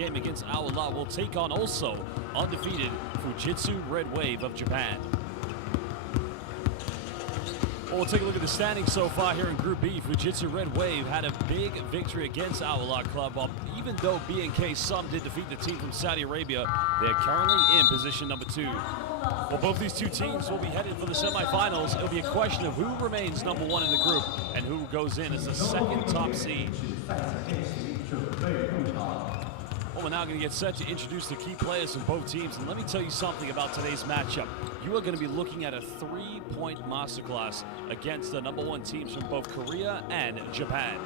Game against Aola will take on also undefeated Fujitsu Red Wave of Japan. Well, we'll take a look at the standings so far here in Group B. Fujitsu Red Wave had a big victory against Aola Club. Even though BNK Sum did defeat the team from Saudi Arabia, they're currently in position number 2. Well, both these two teams will be headed for the semifinals. It'll be a question of who remains number 1 in the group and who goes in as the second top seed. Well, we're now going to get set to introduce the key players from both teams. And let me tell you something about today's matchup. You are going to be looking at a 3-point masterclass against the number 1 teams from both Korea and Japan.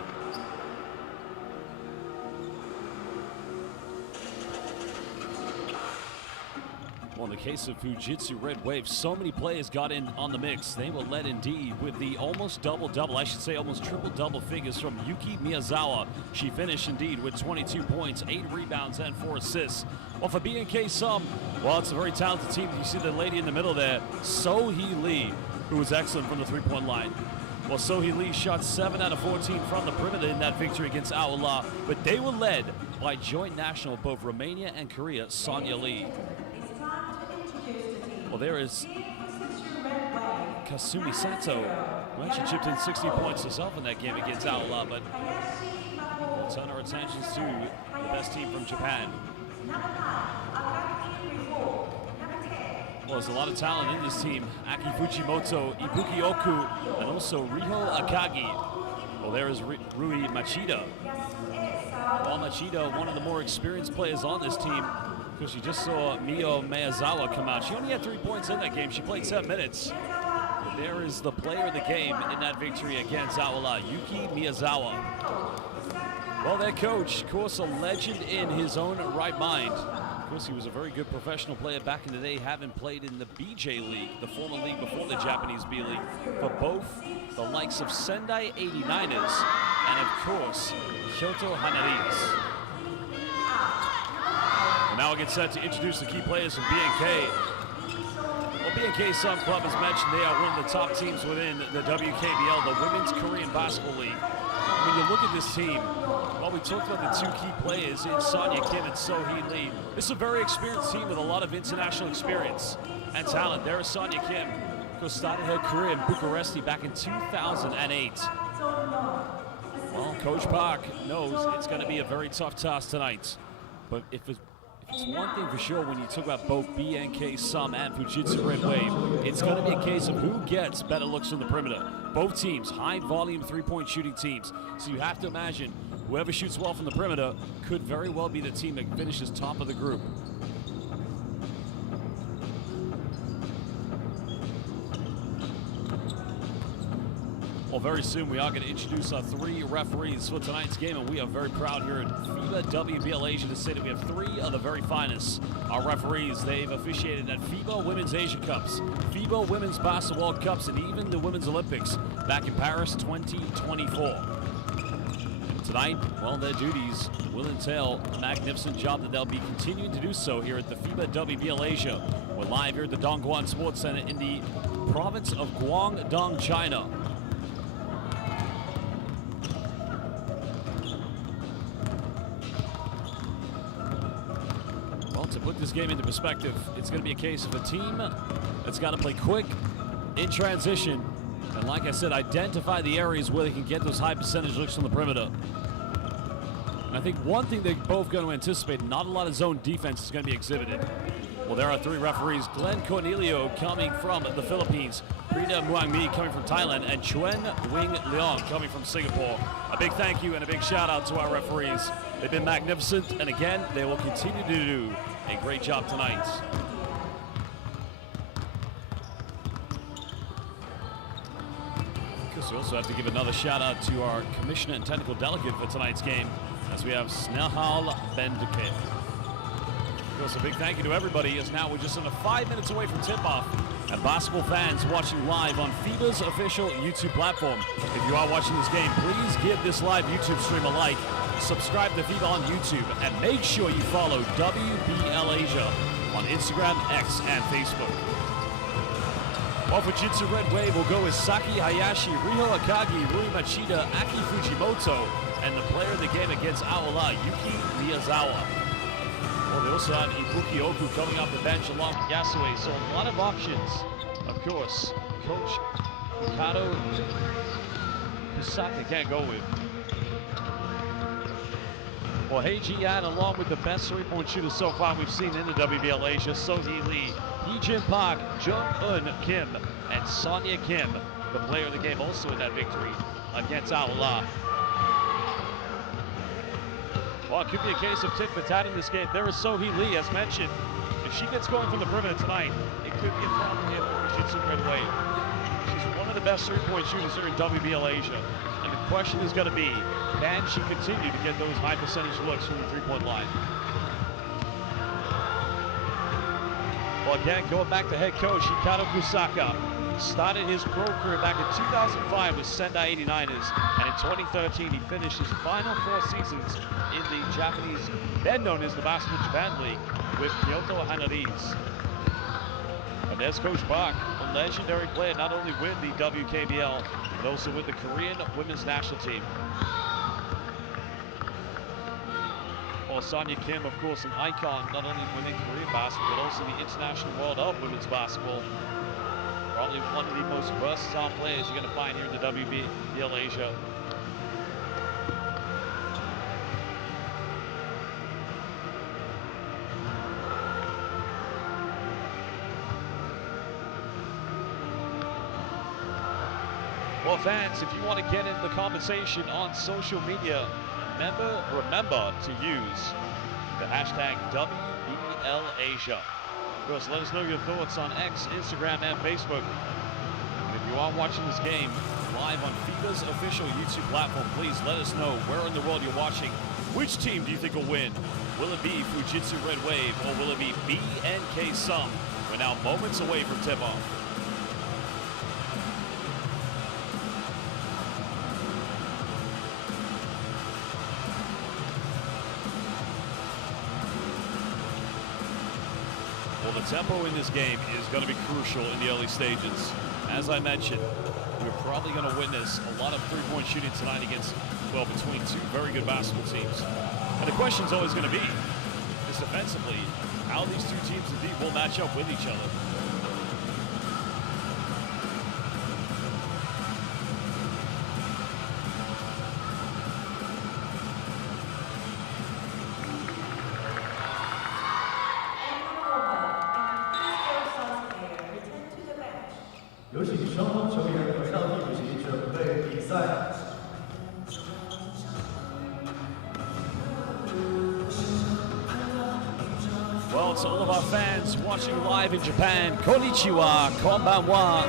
Well, in the case of Fujitsu Red Wave, so many players got in on the mix. They were led indeed with the almost double-double, I should say almost triple-double figures from Yuki Miyazawa. She finished indeed with 22 points, 8 rebounds, and 4 assists. Well, for BNK Sum, well, it's a very talented team. You see the lady in the middle there, So-hee Lee, who was excellent from the three-point line. Well, So-hee Lee shot 7 out of 14 from the perimeter in that victory against Aola, but they were led by joint national both Romania and Korea, Sonia Lee. Well, there is Kasumi Sato, who actually chipped in 60 points herself in that game against Aola, but we'll turn our attentions to the best team from Japan. Well, there's a lot of talent in this team. Aki Fujimoto, Ibuki Oku, and also Riho Akagi. Well, there is Rui Machida. Well, Machida, one of the more experienced players on this team, because you just saw Mio Miyazawa come out. She only had 3 points in that game. She played 7 minutes. But there is the player of the game in that victory against Aola, Yuki Miyazawa. Well, their coach, of course, a legend in his own right mind. Of course, he was a very good professional player back in the day, having played in the BJ League, the former league before the Japanese B League, for both the likes of Sendai 89ers and, of course, Kyoto Hanari's. Now we'll get set to introduce the key players from BNK. Well, BNK Sum Club, as mentioned, they are one of the top teams within the WBL, the Women's Korean Basketball League. When you look at this team, well, we talked about the 2 key players in Sonia Kim and So-hee Lee. This is a very experienced team with a lot of international experience and talent. There is Sonia Kim, who started her career in Bucharest back in 2008. Well, Coach Park knows it's going to be a very tough task tonight. But if it's one thing for sure when you talk about both BNK Sum and Fujitsu Red Wave, it's going to be a case of who gets better looks from the perimeter. Both teams, high-volume 3-point shooting teams. So you have to imagine whoever shoots well from the perimeter could very well be the team that finishes top of the group. Well, very soon we are going to introduce our 3 referees for tonight's game, and we are very proud here at FIBA WBL Asia to say that we have 3 of the very finest. Our referees, they've officiated at FIBA Women's Asia Cups, FIBA Women's Basketball World Cups, and even the Women's Olympics back in Paris 2024. Tonight, well, their duties will entail a magnificent job that they'll be continuing to do so here at the FIBA WBL Asia. We're live here at the Dongguan Sports Center in the province of Guangdong, China. To put this game into perspective, it's going to be a case of a team that's got to play quick in transition, and like I said, identify the areas where they can get those high percentage looks from the perimeter. And I think one thing they're both going to anticipate, not a lot of zone defense is going to be exhibited. Well, there are 3 referees: Glenn Cornelio coming from the Philippines, Prida Muang Mi coming from Thailand, and Chuen Wing Leong coming from Singapore. A big thank you and a big shout out to our referees. They've been magnificent, and again, they will continue to do a great job tonight. Of course, we also have to give another shout out to our commissioner and technical delegate for tonight's game, as we have Snehal Bendike. Of course, a big thank you to everybody, as now we're just under 5 minutes away from tip-off, and basketball fans watching live on FIBA's official YouTube platform. If you are watching this game, please give this live YouTube stream a like, subscribe to FIBA on YouTube, and make sure you follow WBL Asia on Instagram, X, and Facebook. While Fujitsu Red Wave will go with Saki Hayashi, Riho Akagi, Rui Machida, Aki Fujimoto, and the player of the game against Aola, Yuki Miyazawa. Well, they also have Ibuki Oku coming off the bench along with Yasue, so a lot of options. Of course, Coach Mikado Kusaka can't go with. Well, Ji-Yan, along with the best three-point shooters so far we've seen in the WBL Asia, Sohee Lee, Hee-Jin Park, Jung-Eun Kim, and Sonia Kim, the player of the game, also in that victory against Aola. Well, it could be a case of tit for tat in this game. There is Sohee Lee, as mentioned. If she gets going from the perimeter tonight, it could be a problem here for Fujitsu Red Wave. She's one of the best three-point shooters here in WBL Asia. And the question is going to be, can she continue to get those high percentage looks from the three-point line? Well, again, going back to head coach Mikado Kusaka, started his pro career back in 2005 with Sendai 89ers, and in 2013 he finished his final 4 seasons in the Japanese, then known as the Basketball Japan League, with Kyoto Hanaris. And there's Coach Park, a legendary player not only with the WKBL, but also with the Korean women's national team. Well, Sonia Kim, of course, an icon not only within Korean basketball, but also the international world of women's basketball. Probably one of the most versatile players you're going to find here in the WBL Asia. Well, fans, if you want to get into the conversation on social media, remember to use the hashtag WBLAsia. Of course, let us know your thoughts on X, Instagram, and Facebook. And if you are watching this game live on FIBA's official YouTube platform, please let us know where in the world you're watching. Which team do you think will win? Will it be Fujitsu Red Wave, or will it be BNK Sum? We're now moments away from tip-off. Well, the tempo in this game is going to be crucial in the early stages. As I mentioned, we're probably going to witness a lot of three-point shooting tonight against, well, between two very good basketball teams. And the question's always going to be, is defensively, how these two teams indeed will match up with each other. Well, to all of our fans watching live in Japan, konnichiwa, konbanwa.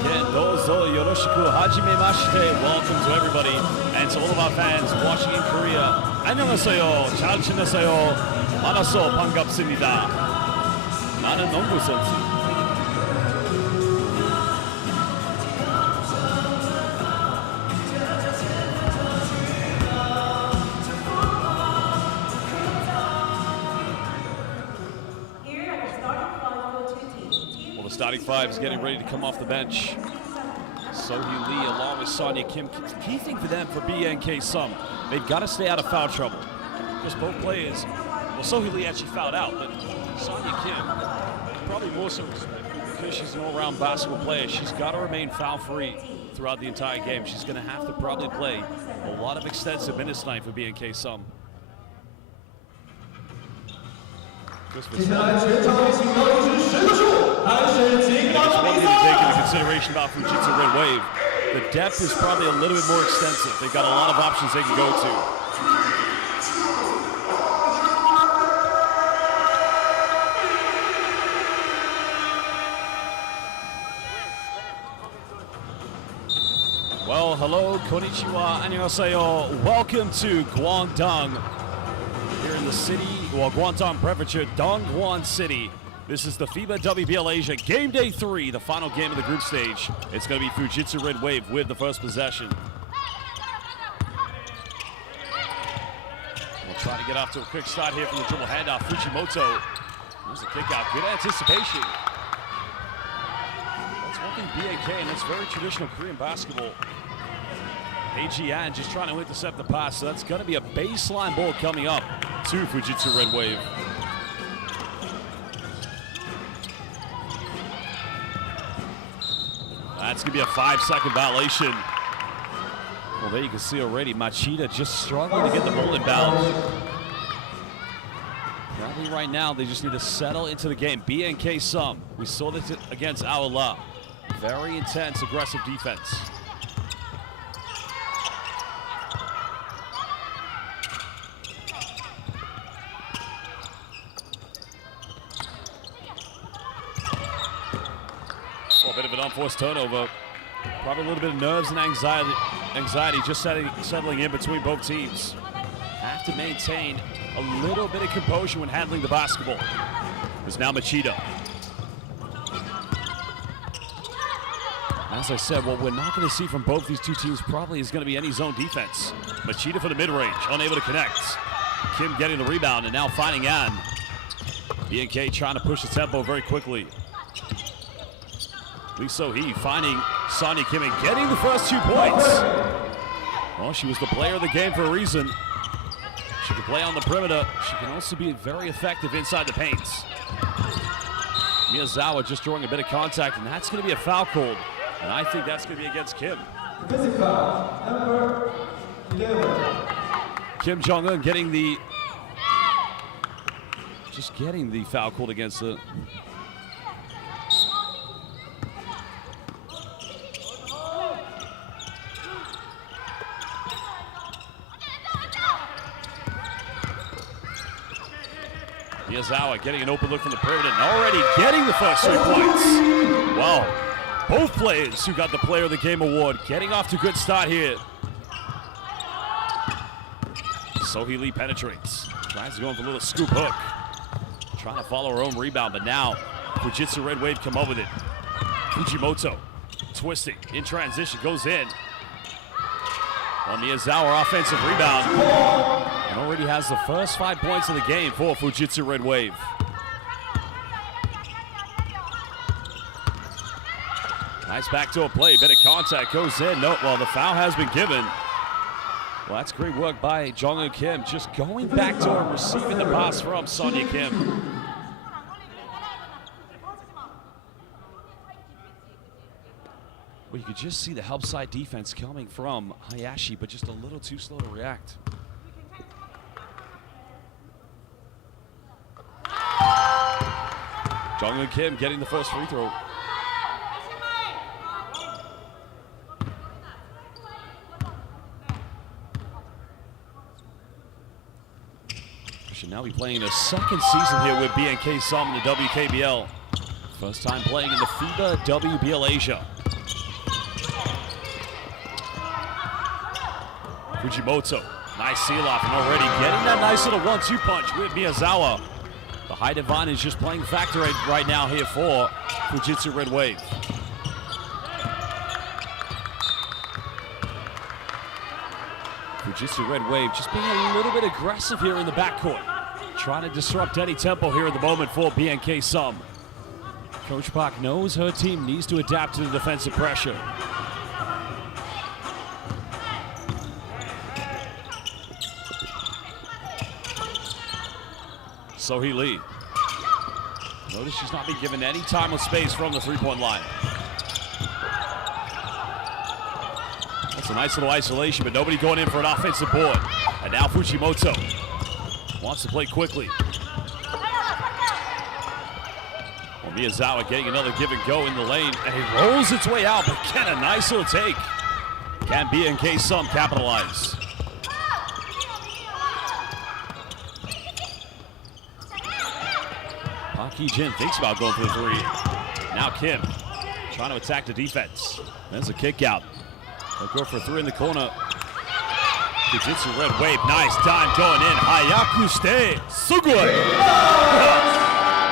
Again, dozo yoroshiku hajimemashite. Welcome to everybody. And to all of our fans watching in Korea, 안녕하세요, 잘 지내세요. 만나서 반갑습니다. 나는 농구 선수. Starting five is getting ready to come off the bench. Sohee Lee along with Sonia Kim. Key thing for them for BNK Sum, they've got to stay out of foul trouble. Because both players, well, Sohee Lee actually fouled out, but Sonia Kim, probably more so because she's an all-around basketball player, she's got to remain foul-free throughout the entire game. She's going to have to probably play a lot of extensive minutes tonight for BNK Sum. Just for one thing to take into consideration about Fujitsu Red Wave, the depth is probably a little bit more extensive. They've got a lot of options they can go to. Well, hello, konnichiwa, annyeonghaseyo. Welcome to Guangdong. Here in the city, well, Guangdong Prefecture, Dongguan City. This is the FIBA WBL Asia Game Day 3, the final game of the group stage. It's going to be Fujitsu Red Wave with the first possession. We'll try to get off to a quick start here from the dribble handoff. Fujimoto. There's a kick out. Good anticipation. That's one thing BNK, and that's very traditional Korean basketball. Ji-Yan just trying to intercept the pass, so that's going to be a baseline ball coming up. to Fujitsu Red Wave. That's going to be a 5-second violation. Well, there you can see already, Machida just struggling to get the ball inbound. Probably right now, they just need to settle into the game. BNK some. We saw this against Aula. Very intense, aggressive defense. Well, a bit of an unforced turnover. Probably a little bit of nerves and anxiety just settling in between both teams. Have to maintain a little bit of composure when handling the basketball. There's now Machida. As I said, what we're not going to see from both these two teams probably is going to be any zone defense. Machida for the mid-range, unable to connect. Kim getting the rebound and now finding Ann. BNK trying to push the tempo very quickly. Lee So-hee finding Sonia Kim and getting the first 2 points. Well, she was the player of the game for a reason. She can play on the perimeter. She can also be very effective inside the paints. Miyazawa just drawing a bit of contact, and that's going to be a foul called. And I think that's going to be against Kim. Kim Jong-un getting the foul called against the. Miyazawa getting an open look from the perimeter and already getting the first 3 points. Wow. Both players who got the Player of the Game award getting off to a good start here. So-hee Lee penetrates. Tries to go in for a little scoop hook. Trying to follow her own rebound, but now Fujitsu Red Wave come up with it. Fujimoto twisting in transition, goes in. Well, Miyazawa offensive rebound. And already has the first 5 points of the game for Fujitsu Red Wave. Nice backdoor play, bit of contact, goes in. No, well, the foul has been given. Well, that's great work by Jong-un Kim, just going backdoor and receiving the pass from Sonia Kim. Well, you could just see the help side defense coming from Hayashi, but just a little too slow to react. Jong-un Kim getting the first free throw. Should now be playing a second season here with BNK Som in the WKBL. First time playing in the FIBA WBL Asia. Fujimoto, nice seal off, and already getting that nice little 1-2 punch with Miyazawa. The height advantage just playing factor right now here for Fujitsu Red Wave. Fujitsu Red Wave just being a little bit aggressive here in the backcourt. Trying to disrupt any tempo here at the moment for BNK Som. Coach Park knows her team needs to adapt to the defensive pressure. So-hee Lee. Notice she's not being given any time or space from the three-point line. That's a nice little isolation, but nobody going in for an offensive board. And now Fujimoto wants to play quickly. Well, Miyazawa getting another give and go in the lane, and he rolls its way out, but can a nice little take. Can BNK Som capitalize? Ki-jin thinks about going for the three. Now Kim trying to attack the defense. There's a kick out. They'll go for a three in the corner. Fujitsu Red Wave, nice dime going in. Hayaku stay. Sugoi.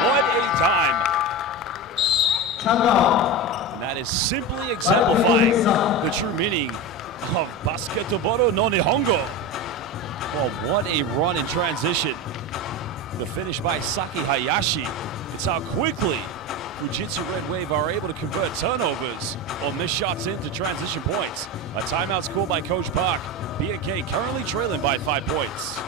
What a time. And that is simply exemplifying the true meaning of basketball no Nihongo. Well, what a run in transition. The finish by Saki Hayashi. It's how quickly Fujitsu Red Wave are able to convert turnovers or miss shots into transition points. A timeout's called by Coach Park. BNK currently trailing by 5 points.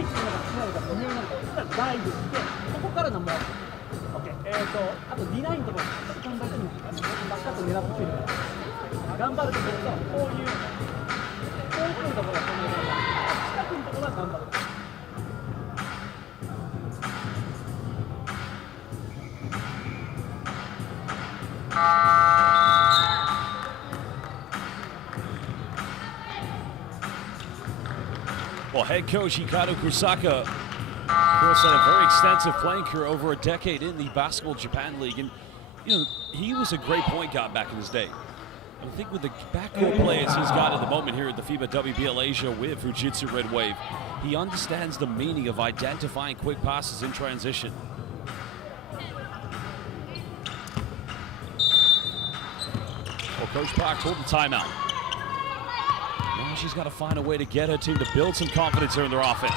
イックなのかスナイルか不明なのか、そしたらダイブして、ここからのもう、OK。あと D9 のところ、ちょっと頑張ってみて、バックアップ狙ってくるから、頑張るところと、こういう、遠くのところはそんなに頑張る。近くのところは頑張る。Well, head coach Hikaru Kusaka, of course, had a very extensive playing career over a decade in the Basketball Japan League, and he was a great point guard back in his day. I think with the backcourt players he's got at the moment here at the FIBA WBL Asia with Fujitsu Red Wave, he understands the meaning of identifying quick passes in transition. Well, Coach Park called the timeout. Now she's got to find a way to get her team to build some confidence here in their offense.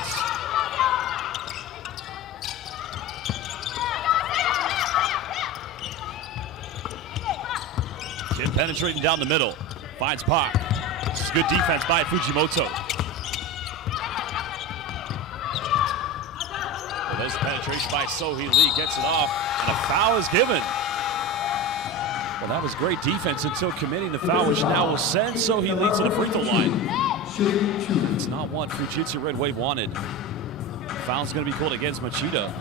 Kid penetrating down the middle. Finds Park. This is good defense by Fujimoto. Well, there's the penetration by Sohee Lee. Gets it off, and a foul is given. Well, that was great defense until committing the foul, which now will send Sohee Lee to the free throw line. It's not what Fujitsu Red Wave wanted. Foul's going to be called against Machida.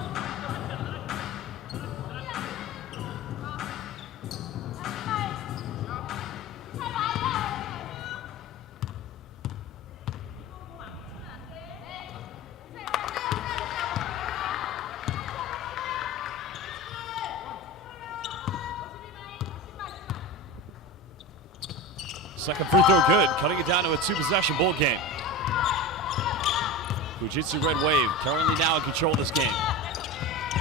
Second free throw good, cutting it down to a two-possession ball game. Fujitsu Red Wave currently now in control of this game.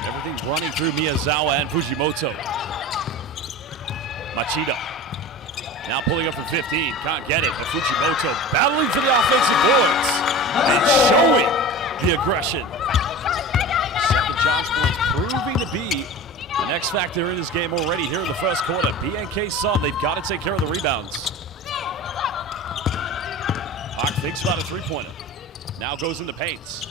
Everything's running through Miyazawa and Fujimoto. Machida now pulling up from 15, can't get it, but Fujimoto battling for the offensive boards and showing the aggression. Second chance points proving to be an X factor in this game already here in the first quarter. BNK Sun, they've got to take care of the rebounds. Park thinks about a three-pointer. Now goes into paints.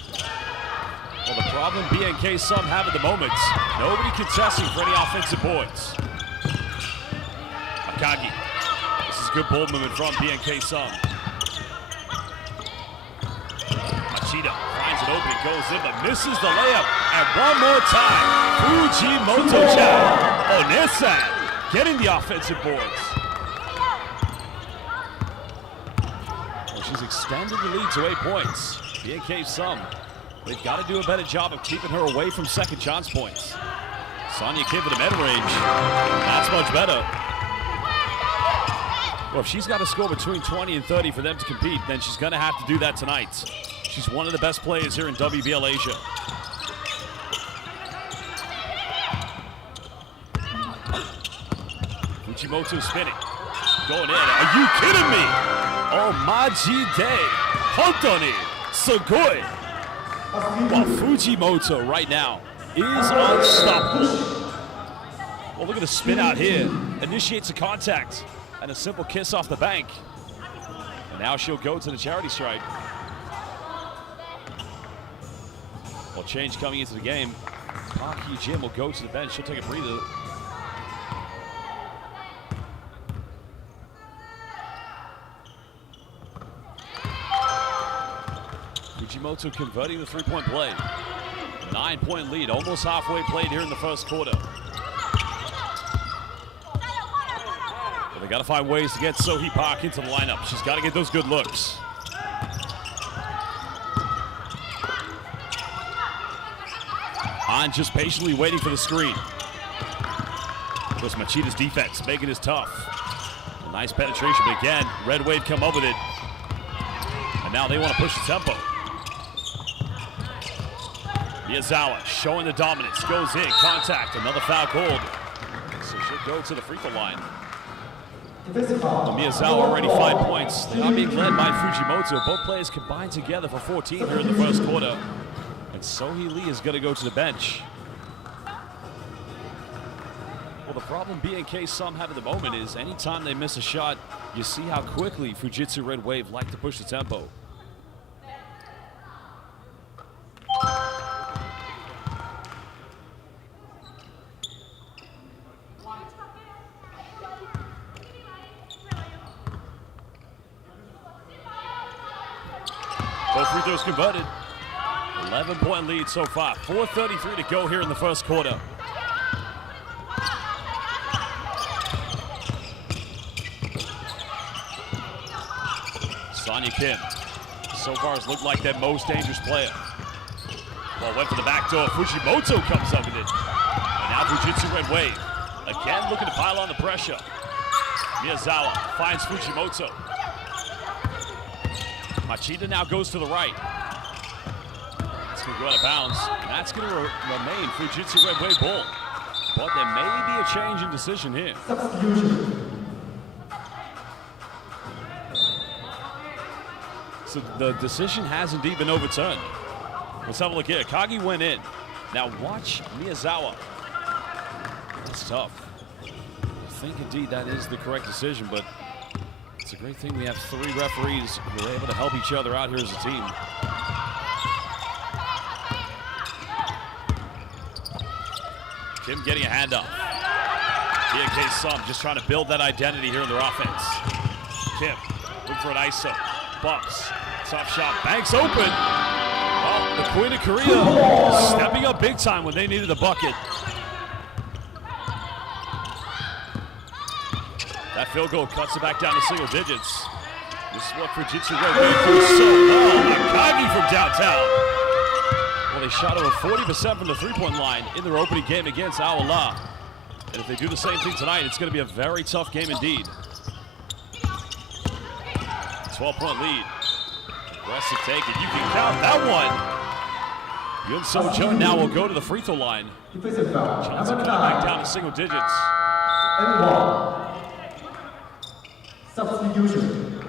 Well, the problem BNK Sum have at the moment, nobody contesting for any offensive boards. Akagi. This is good ball movement from BNK Sum. Machida finds it open, it goes in, but misses the layup. And one more time, Fujimoto-chan Onesan getting the offensive boards. She's extended the lead to 8 points. BNK Sum, they've got to do a better job of keeping her away from second chance points. Sonia Kim for the mid-range. That's much better. Well, if she's got to score between 20 and 30 for them to compete, then she's going to have to do that tonight. She's one of the best players here in WBL Asia. Fujimoto spinning. Going in. Are you kidding me? Oh, Majide, Hontoni, Sugoi. Well, Fujimoto right now is unstoppable. Well, look at the spin out here. Initiates a contact and a simple kiss off the bank. And now she'll go to the charity stripe. Well, change coming into the game. Park Hee-jin will go to the bench. She'll take a breather. Fujimoto converting the three-point play. 9-point lead, almost halfway played here in the first quarter. But they got to find ways to get Sohee Park into the lineup. She's got to get those good looks. Han just patiently waiting for the screen. Of course, Machida's defense making this tough. A nice penetration, but again, Red Wave come up with it. And now they want to push the tempo. Miyazawa showing the dominance, goes in, contact, another foul called. So she'll go to the free throw line. Miyazawa already 5 points. They are being led by Fujimoto. Both players combined together for 14 here in the first quarter. And Sohee Lee is going to go to the bench. Well, the problem BNK Sum have at the moment is anytime they miss a shot, you see how quickly Fujitsu Red Wave like to push the tempo. free throws converted. 11-point lead so far. 4:33 to go here in the first quarter. Sonia Kim so far has looked like their most dangerous player. Well, went for the back door. Fujimoto comes up with it. And now Fujitsu Red Wave. Again looking to pile on the pressure. Miyazawa finds Fujimoto. Machida now goes to the right. It's going to go out of bounds. And that's going to remain Fujitsu Red Wave ball. But there may be a change in decision here. So the decision has indeed been overturned. Let's have a look here. Akagi went in. Now watch Miyazawa. That's tough. I think indeed that is the correct decision, but it's a great thing we have 3 referees who are able to help each other out here as a team. Kim getting a handoff. BNK Sum just trying to build that identity here in their offense. Kim looking for an ISO. Bumps. Tough shot. Banks open. Oh, the Queen of Korea stepping up big time when they needed a bucket. That field goal cuts it back down to single digits. This is what Fujitsu Red Wave do so well. Akagi from downtown. Well, they shot over 40% from the three-point line in their opening game against Awala. And if they do the same thing tonight, it's going to be a very tough game indeed. 12-point lead. Aggressive take it. You can count that one. Yoon So Jung now will go to the free throw line. Johnson coming back down to single digits. Substitution.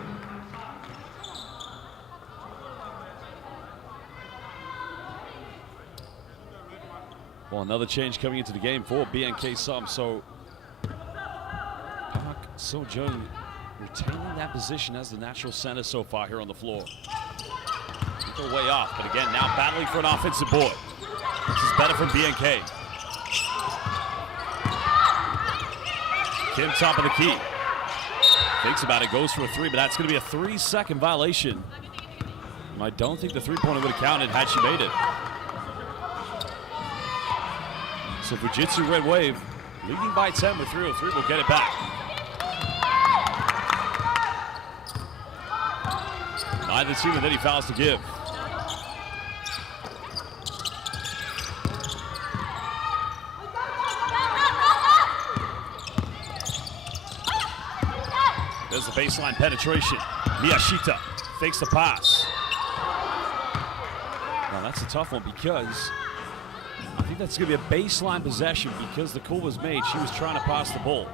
Well, another change coming into the game for BNK Sum. So Park So Jung retaining that position as the natural center so far here on the floor. They're way off, but again, now battling for an offensive board. This is better from BNK. Kim top of the key. Thinks about it, goes for a 3, but that's going to be a 3-second violation. I don't think the three-pointer would have counted had she made it. So Fujitsu Red Wave leading by 10 with 3:03 will get it back. Neither team with any fouls to give. There's the baseline penetration. Miyashita fakes the pass. Now that's a tough one because I think that's going to be a baseline possession because the call was made. She was trying to pass the ball.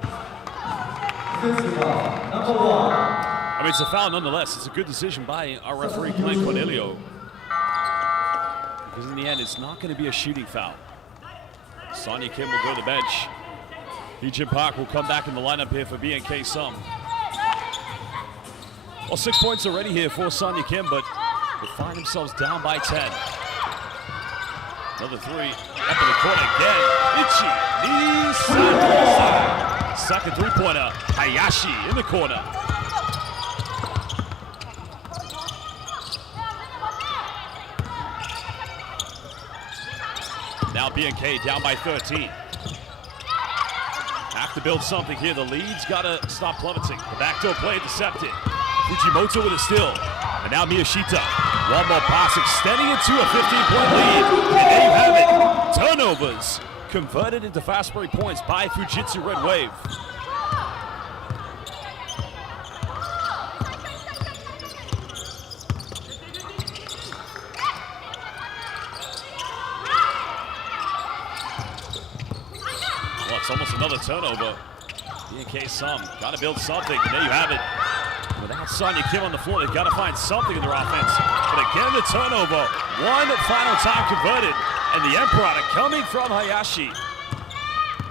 I mean, it's a foul nonetheless. It's a good decision by our referee, Glenn Cornelio. Because in the end, it's not going to be a shooting foul. Sonia Kim will go to the bench. Heejin Park will come back in the lineup here for BNK Sum. Well, 6 points already here for Sonia Kim, but they find themselves down by 10. Another 3 up in the corner again. Ichi Nisada. Second three-pointer. Hayashi in the corner. Now BNK down by 13. Have to build something here. The lead's got to stop plummeting. The backdoor play intercepted. Fujimoto with a steal. And now Miyashita. One more pass, extending it to a 15-point lead. And there you have it. Turnovers converted into fast break points by Fujitsu Red Wave. Well, it's almost another turnover. BNK Sum got to build something. And there you have it. Without Sonia Kim on the floor, they've got to find something in their offense. But again, the turnover. One final time converted. And the end product coming from Hayashi.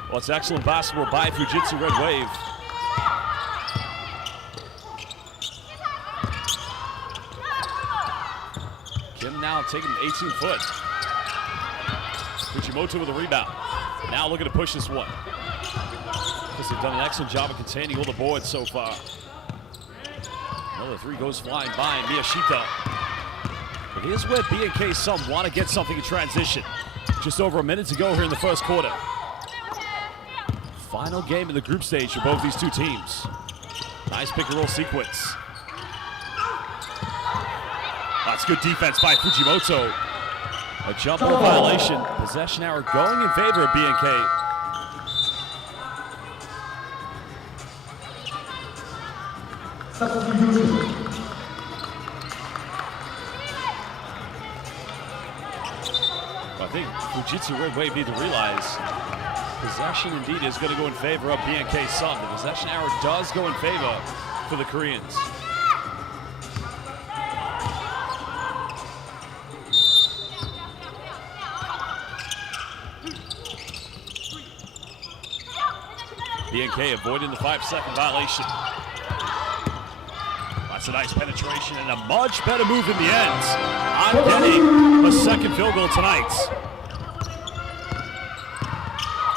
Well, it's excellent basketball by Fujitsu Red Wave. Kim now taking an 18-foot. Fujimoto with a rebound. Now looking to push this one. Because they've done an excellent job of containing all the boards so far. Another 3 goes flying by, and Miyashita Here's where BNK some want to get something in transition. Just over a minute to go here in the first quarter. Final game in the group stage for both these two teams. Nice pick and roll sequence. That's good defense by Fujimoto. A jump ball violation. Possession arrow going in favor of BNK. I think Fujitsu Red Wave need to realize possession indeed is going to go in favor of BNK Sun. The possession arrow does go in favor for the Koreans. BNK avoiding the 5-second violation. That's a nice penetration and a much better move in the end. On getting a second field goal tonight.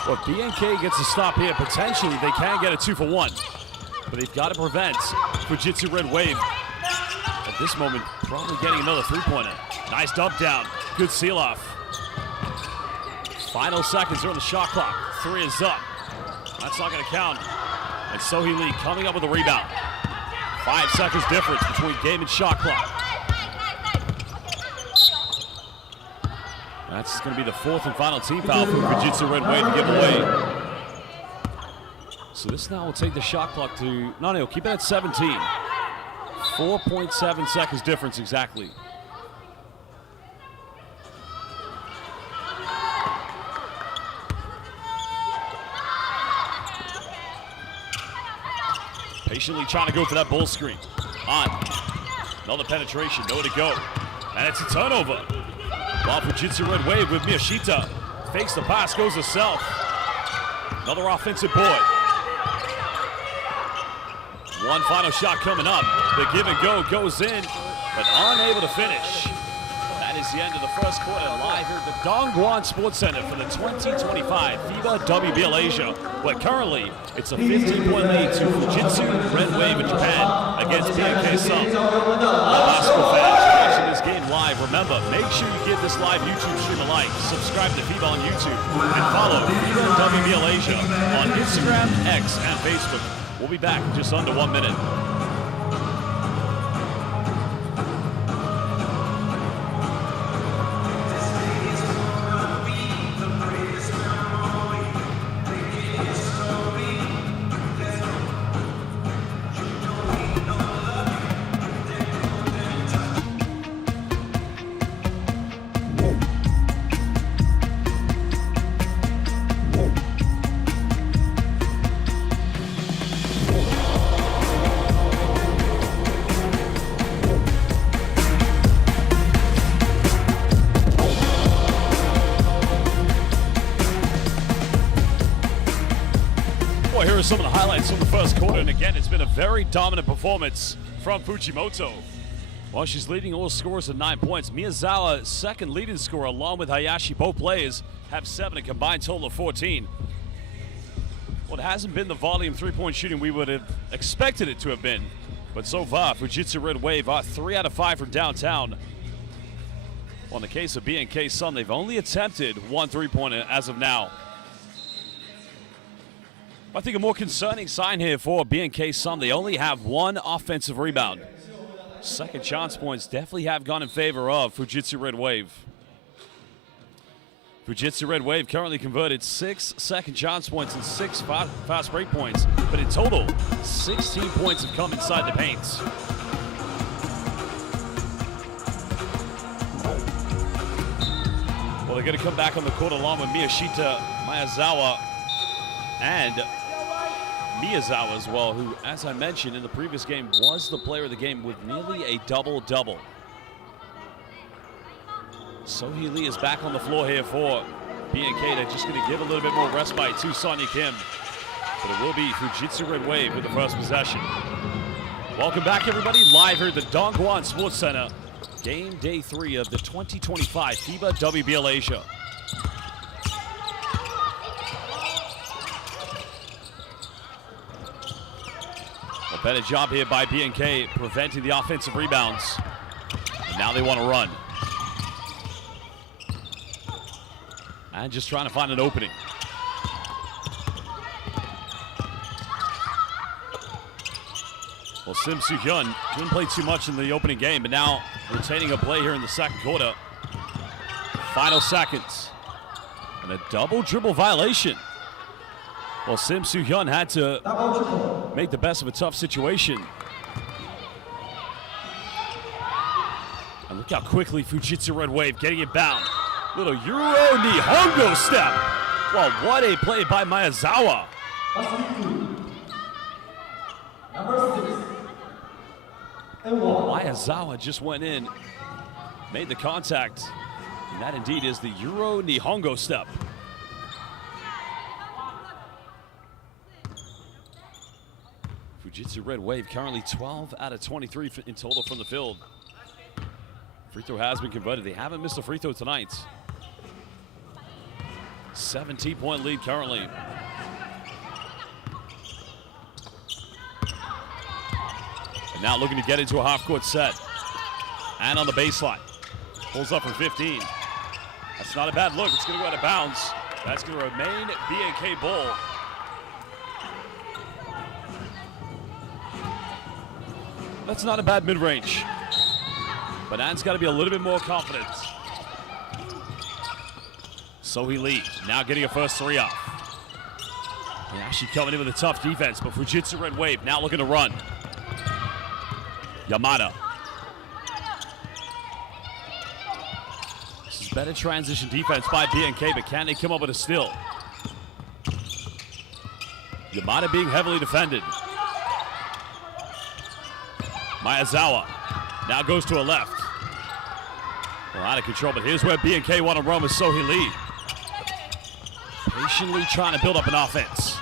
Well, if BNK gets a stop here, potentially they can get a 2-for-1. But they've got to prevent Fujitsu Red Wave. At this moment, probably getting another three-pointer. Nice dump down. Good seal-off. Final seconds are on the shot clock. 3 is up. That's not going to count. And Sohee Lee coming up with a rebound. 5 seconds difference between game and shot clock. That's going to be the 4th and final team foul for Fujitsu Red Wave to give away. So this now will take the shot clock to, no, keep it at 17. 4.7 seconds difference exactly. Patiently trying to go for that bull screen. On. Another penetration, nowhere to go. And it's a turnover. While Fujitsu Red Wave with Miyashita. Fakes the pass, goes herself. Another offensive board. One final shot coming up. The give and go goes in, but unable to finish. That is the end of the first quarter. Live here at the Dongguan Sports Center for the 2025 FIBA WBL Asia, where currently it's a 15-point lead to Fujitsu Red Wave in Japan against BNK Sun. All basketball fans watching this game live, remember, make sure you give this live YouTube stream a like, subscribe to FIBA on YouTube, and follow FIBA WBL Asia on Instagram, X, and Facebook. We'll be back in just under 1 minute. Well, here are some of the highlights from the first quarter, and again, it's been a very dominant performance from Fujimoto. Well, she's leading all scorers at 9 points. Miyazawa, second leading scorer, along with Hayashi. Both players have 7, a combined total of 14. Well, it hasn't been the volume three-point shooting we would have expected it to have been, but so far, Fujitsu Red Wave are 3 out of 5 from downtown. Well, in the case of BNK Sun, they've only attempted 1 three-pointer as of now. I think a more concerning sign here for BNK Sun, they only have 1 offensive rebound. Second chance points definitely have gone in favor of Fujitsu Red Wave. Fujitsu Red Wave currently converted 6 second chance points and 6 fast break points, but in total, 16 points have come inside the paint. Well, they're going to come back on the court along with Miyashita, Miyazawa, and Miyazawa as well, who, as I mentioned in the previous game, was the player of the game with nearly a double-double. Sohee Lee is back on the floor here for BNK. They're just going to give a little bit more respite to Sonia Kim. But it will be Fujitsu Red Wave with the first possession. Welcome back, everybody. Live here at the Dongguan Sports Center. Game day 3 of the 2025 FIBA WBL Asia. A better job here by BNK preventing the offensive rebounds. And now they want to run. And just trying to find an opening. Well, Sim Soo-hyun didn't play too much in the opening game, but now retaining a play here in the second quarter. Final seconds. And a double dribble violation. Well, Sim Soo-hyun had to make the best of a tough situation. And look how quickly Fujitsu Red Wave getting it bound. Little Euro Nihongo step. Well, what a play by Miyazawa. Miyazawa just went in, made the contact, and that indeed is the Euro Nihongo step. Fujitsu Red Wave currently 12 out of 23 in total from the field. Free throw has been converted. They haven't missed a free throw tonight. 17-point lead currently. And now looking to get into a half-court set. And on the baseline. Pulls up from 15. That's not a bad look. It's going to go out of bounds. That's going to remain BNK ball. That's not a bad mid-range. But An's got to be a little bit more confident. Sohee Lee now getting a first three off. And actually coming in with a tough defense, but Fujitsu Red Wave now looking to run. Yamada. This is better transition defense by BNK, but can they come up with a steal? Yamada being heavily defended. Miyazawa now goes to a left. Well, out of control, but here's where BNK want to run with Sohee Lee. Patiently trying to build up an offense.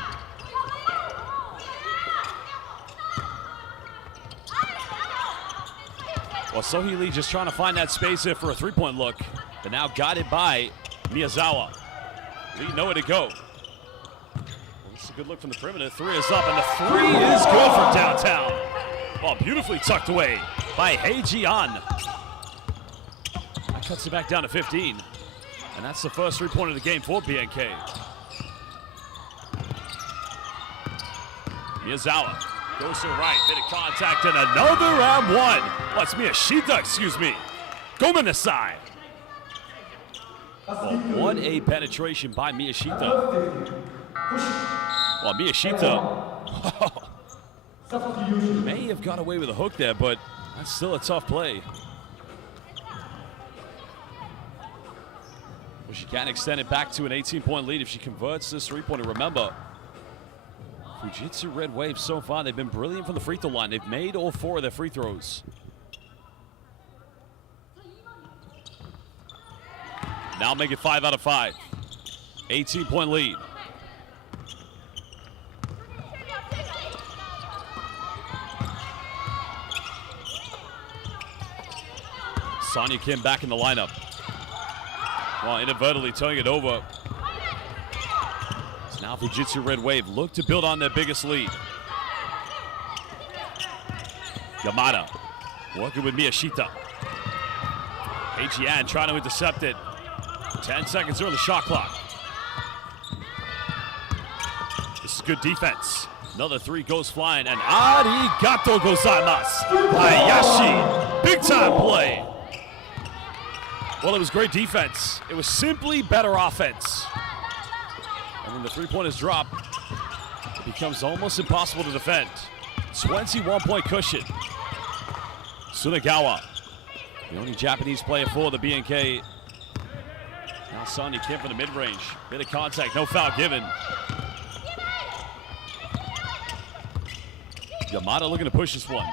Well, Sohee Lee just trying to find that space here for a three-point look, but now guided by Miyazawa. Lee nowhere to go. Well, this is a good look from the perimeter. Three is up, and the three is good for downtown. Well, beautifully tucked away by Hye Ji-an. That cuts it back down to 15. And that's the first three-pointer of the game for BNK. Miyazawa goes to the right, bit of contact, and another round one. Oh, it's Miyashita, excuse me. Gomenasai. Well, what a penetration by Miyashita. Well, Miyashita may have got away with a hook there, but that's still a tough play. Well, she can extend it back to an 18-point lead if she converts this three-pointer. Remember, Fujitsu Red Wave so far, they've been brilliant from the free throw line. They've made all four of their free throws. Now make it 5 out of 5. 18-point lead. Sonya Kim back in the lineup. Well, inadvertently turning it over. So now Fujitsu Red Wave look to build on their biggest lead. Yamada working with Miyashita. Hye Ji-an trying to intercept it. 10 seconds on the shot clock. This is good defense. Another three goes flying, and arigato gozaimasu. Hayashi, big time play. Well, it was great defense. It was simply better offense. And when the three-pointers drop, it becomes almost impossible to defend. 21-point cushion. Tsunagawa, the only Japanese player for the BNK. Now Sonya Kim for the mid-range. Bit of contact, no foul given. Yamada looking to push this one.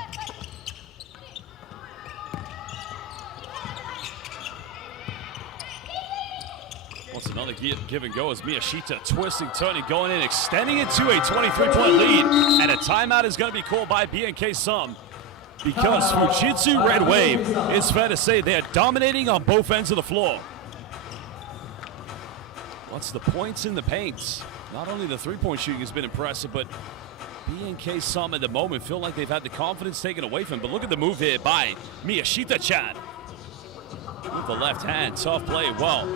What's another give and go as Miyashita twisting, turning, going in, extending it to a 23-point lead. And a timeout is going to be called by BNK Sum because Fujitsu Red Wave, it's fair to say they are dominating on both ends of the floor. What's the points in the paint? Not only the three-point shooting has been impressive, but BNK Sum at the moment feel like they've had the confidence taken away from them. But look at the move here by Miyashita-chan. With the left hand, tough play. Well,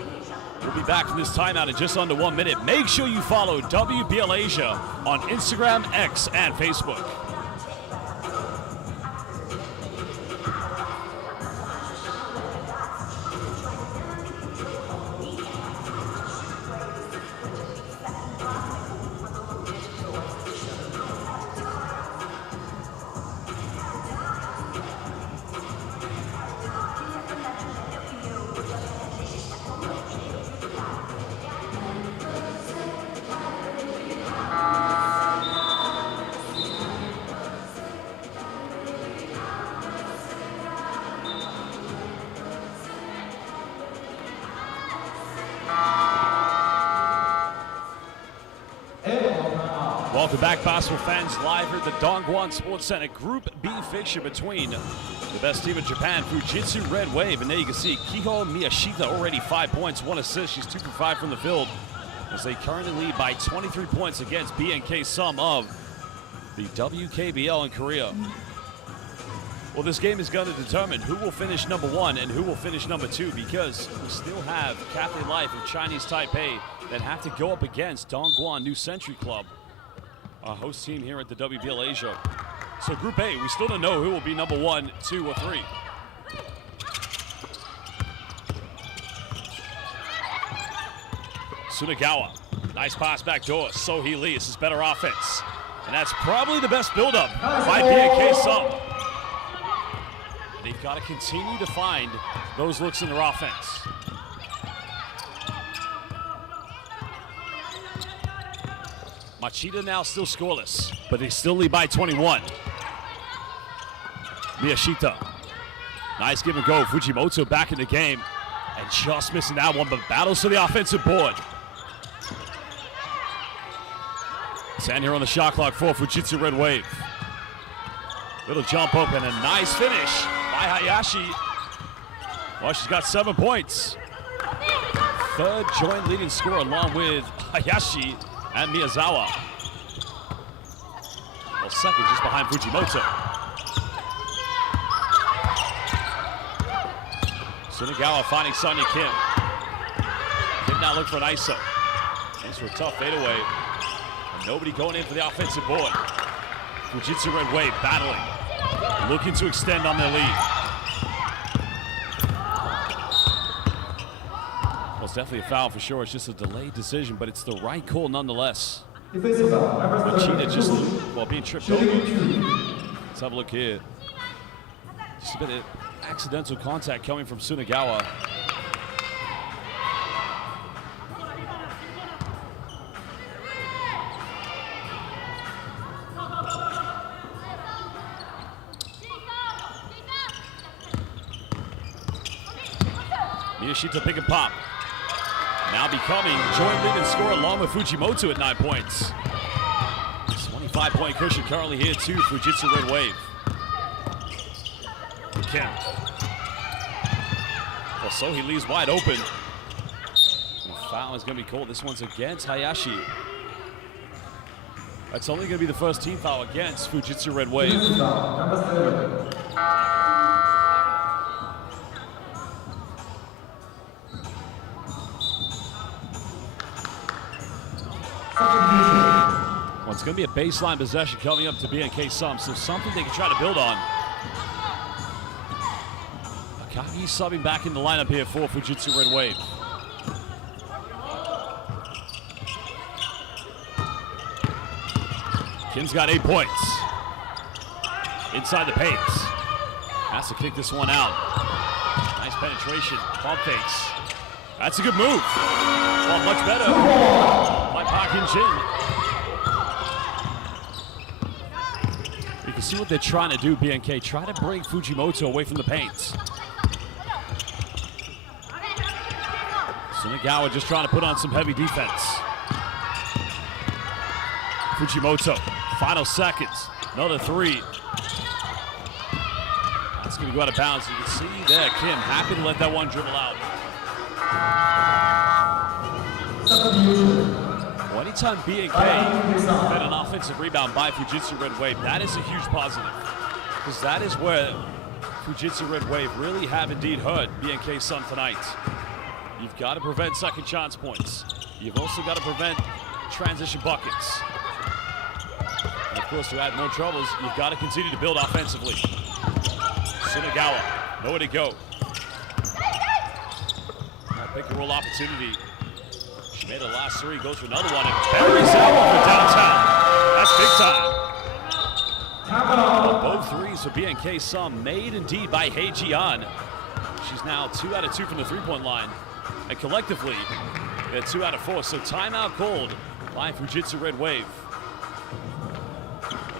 We'll be back from this timeout in just under 1 minute. Make sure you follow WBL Asia on Instagram, X, and Facebook. Welcome back, basketball fans, live here at the Dongguan Sports Center. Group B fixture between the best team in Japan, Fujitsu Red Wave, and there you can see Kiho Miyashita already 5 points, 1 assist. She's 2 for 5 from the field as they currently lead by 23 points against BNK Sum of the WKBL in Korea. Well, this game is going to determine who will finish #1 and who will finish #2, because we still have Cathay Life of Chinese Taipei that have to go up against Dongguan New Century Club, our host team here at the WBL Asia. So Group A, we still don't know who will be #1, 2, or 3. Tsunagawa, nice pass back door. Sohee Lee, this is better offense. And that's probably the best buildup by BNK Sum. They've got to continue to find those looks in their offense. Machida now still scoreless, but they still lead by 21. Miyashita, nice give and go. Fujimoto back in the game, and just missing that one, but battles to the offensive board. 10 here on the shot clock for Fujitsu Red Wave. Little jump open, a nice finish by Hayashi. Well, she's got 7 points. Third joint leading scorer along with Hayashi and Miyazawa. Well, second just behind Fujimoto. Tsunagawa finding Sonia Kim. Kim now looking for an ISO. Thanks for a tough fadeaway. And nobody going in for the offensive board. Fujitsu Red Wave battling, looking to extend on their lead. Well, it's definitely a foul for sure. It's just a delayed decision, but it's the right call nonetheless. Machida just, well, being tripped over. Let's have a look here. Just a bit of accidental contact coming from Tsunagawa. Miyashita pick and pop. Now becoming joint leading scorer along with Fujimoto at 9 points. 25-point cushion currently here too, Fujitsu Red Wave. Kim. Well, Sohee leaves wide open. The foul is going to be called. This one's against Hayashi. That's only going to be the first team foul against Fujitsu Red Wave. Well, it's going to be a baseline possession coming up to BNK Sum, so something they can try to build on. Akagi subbing back in the lineup here for Fujitsu Red Wave. Kim's got 8 points. Inside the paint. Has to kick this one out. Nice penetration, pump fakes. That's a good move. Well, much better by Park In-jin. You can see what they're trying to do, BNK. Try to bring Fujimoto away from the paint. Tsunagawa just trying to put on some heavy defense. Fujimoto, final seconds. Another 3. That's going to go out of bounds. You can see there, Kim happy to let that one dribble out. Well, anytime BNK had an offensive rebound by Fujitsu Red Wave, that is a huge positive, because that is where Fujitsu Red Wave really have indeed hurt BNK Sum tonight. You've got to prevent second chance points. You've also got to prevent transition buckets. And of course, to add more troubles, you've got to continue to build offensively. Sunagawa, nowhere to go. Pick and roll opportunity. She made the last three, goes for another one, and buries that one for downtown. That's big time. Both threes for BNK Sum made indeed by Hei Jian. She's now 2 out of 2 from the three-point line. And collectively, they're 2 out of 4. So timeout called by Fujitsu Red Wave.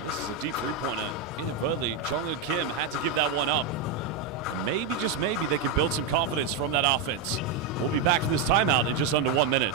This is a deep three-pointer. Inadvertently, Jonghyun Kim had to give that one up. Maybe, just maybe, they can build some confidence from that offense. We'll be back to this timeout in just under 1 minute.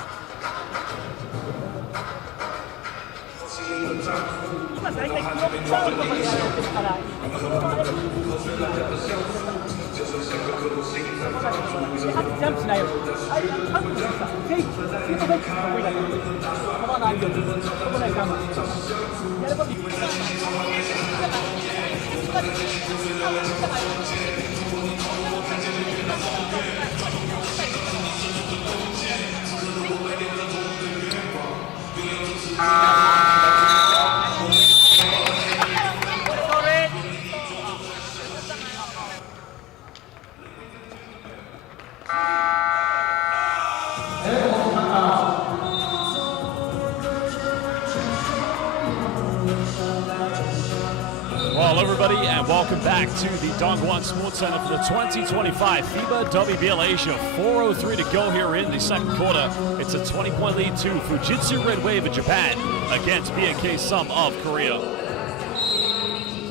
Well, everybody, and welcome back to the Dongguan Sports Center for the 2025 FIBA WBL Asia. 4:03 to go here in the second quarter. It's a 20-point lead to Fujitsu Red Wave of Japan against BNK Sum of Korea.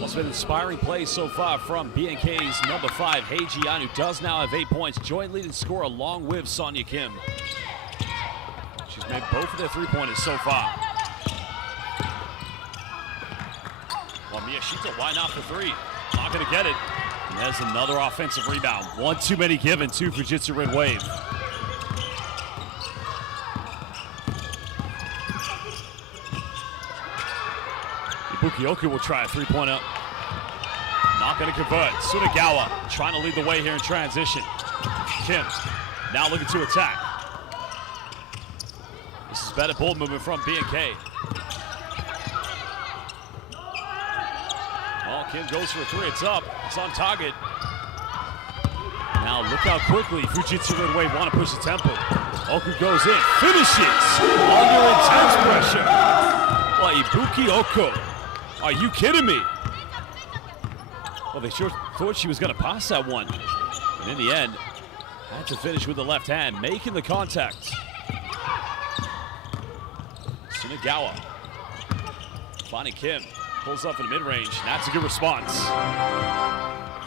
It's been inspiring play so far from BNK's number 5, Hei Jian, who does now have 8 points, joint leading scorer along with Sonya Kim. She's made both of their three-pointers so far. Well, Miyashita, why not for three? Not going to get it. And there's another offensive rebound. One too many given to Fujitsu Red Wave. Ibuki Oku will try a three-pointer. Not going to convert. Sunagawa trying to lead the way here in transition. Kim now looking to attack. This is better ball movement from BNK. Oh, Kim goes for a three. It's up. It's on target. Now look how quickly Fujitsu Red Wave want to push the tempo. Oku goes in. Finishes under intense pressure. Well, Ibuki Oku. Are you kidding me? Well, they sure thought she was going to pass that one. And in the end, had to finish with the left hand, making the contact. Sunagawa finding Kim. Pulls up in the mid-range. That's a good response.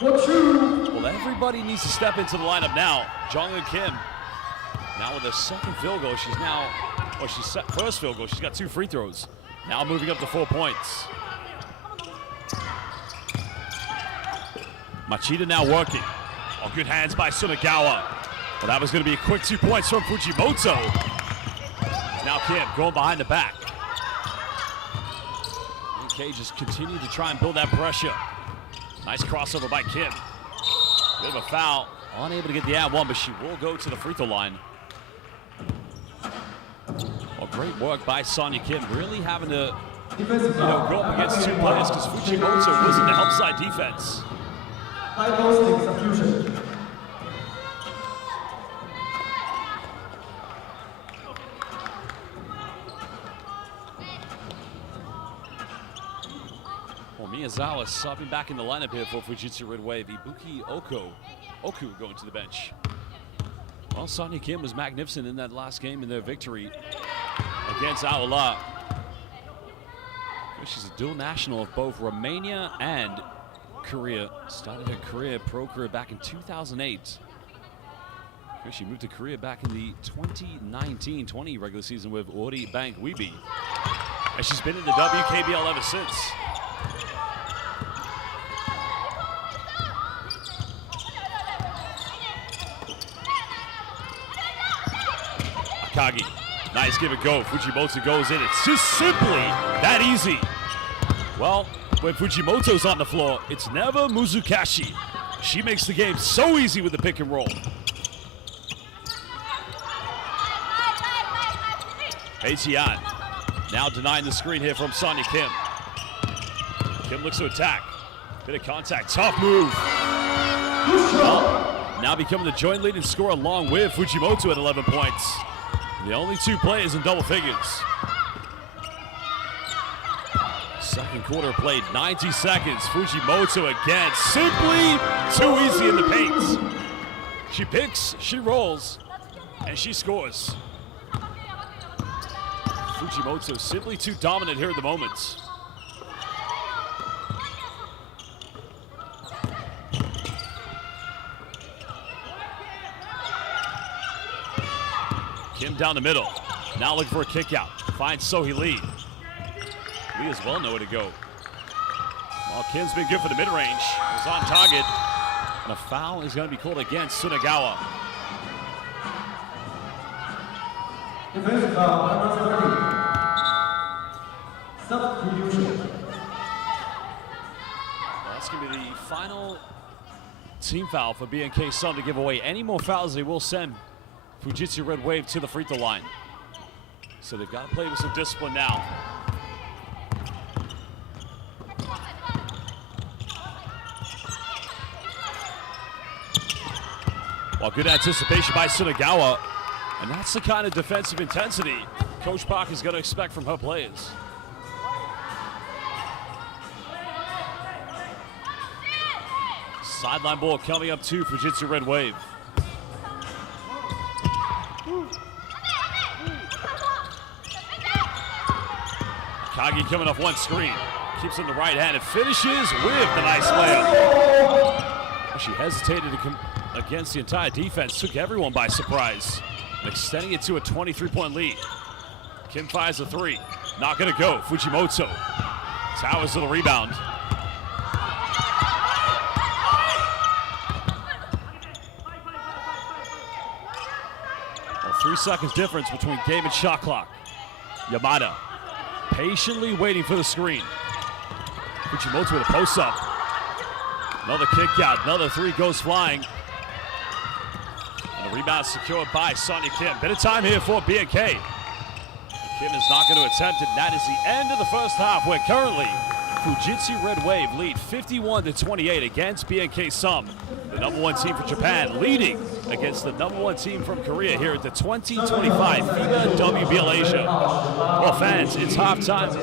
Well, everybody needs to step into the lineup now. Jonghyun Kim, now with a second field goal. She's now, or she's set first field goal. She's got 2 free throws. Now moving up to 4 points. Machida now working. Oh, good hands by Sunagawa. Well, that was going to be a quick 2 points from Fujimoto. Now Kim going behind the back. BNK just continue to try and build that pressure. Nice crossover by Kim. Bit of a foul. Unable to get the ad one, but she will go to the free throw line. Well, great work by Sonya Kim. Really having to go up against 2 players because Fujimoto was in the help side defense. Well, Miyazawa subbing back in the lineup here for Fujitsu Red Wave. Ibuki Oku going to the bench. Well, Sonya Kim was magnificent in that last game in their victory against Aola. She's a dual national of both Romania and Korea. Started her pro career back in 2008. She moved to Korea back in the 2019-20 regular season with Ori Bank Weeby. And she's been in the WKBL ever since. Akagi, nice give and go. Fujimoto goes in. It's just simply that easy. Well, when Fujimoto's on the floor, it's never Muzukashi. She makes the game so easy with the pick and roll. Tian now denying the screen here from Sonia Kim. Kim looks to attack. Bit of contact, tough move. Well, now becoming the joint leading scorer along with Fujimoto at 11 points. The only two players in double figures. Second quarter played, 90 seconds. Fujimoto again, simply too easy in the paint. She picks, she rolls, and she scores. Fujimoto simply too dominant here at the moment. Kim down the middle, now looking for a kick out. Finds Sohee Lee. Lee as well know where to go. Well, Kim's been good for the mid-range. Was on target. And a foul is going to be called against Sunagawa. Defensive foul, number 30. Substitution. That's going to be the final team foul for BNK Sun to give away. Any more fouls, they will send Fujitsu Red Wave to the free throw line. So they've got to play with some discipline now. Well, good anticipation by Sunagawa, and that's the kind of defensive intensity Coach Park is going to expect from her players. Sideline ball coming up to Fujitsu Red Wave. Kagi coming off one screen, keeps in the right hand and finishes with the nice layup. She hesitated to come against the entire defense, took everyone by surprise, extending it to a 23-point lead. Kim fires a three, not gonna go. Fujimoto towers to the rebound. Well, 3 seconds difference between game and shot clock. Yamada patiently waiting for the screen. Fujimoto with a post-up. Another kick out, another three goes flying. And the rebound secured by Sonia Kim. Bit of time here for BNK. Kim is not going to attempt it. That is the end of the first half, where currently Fujitsu Red Wave lead 51-28 against BNK Sun, the #1 team from Japan, leading against the #1 team from Korea here at the 2025 FIBA WBL Asia. Well, fans, it's halftime. The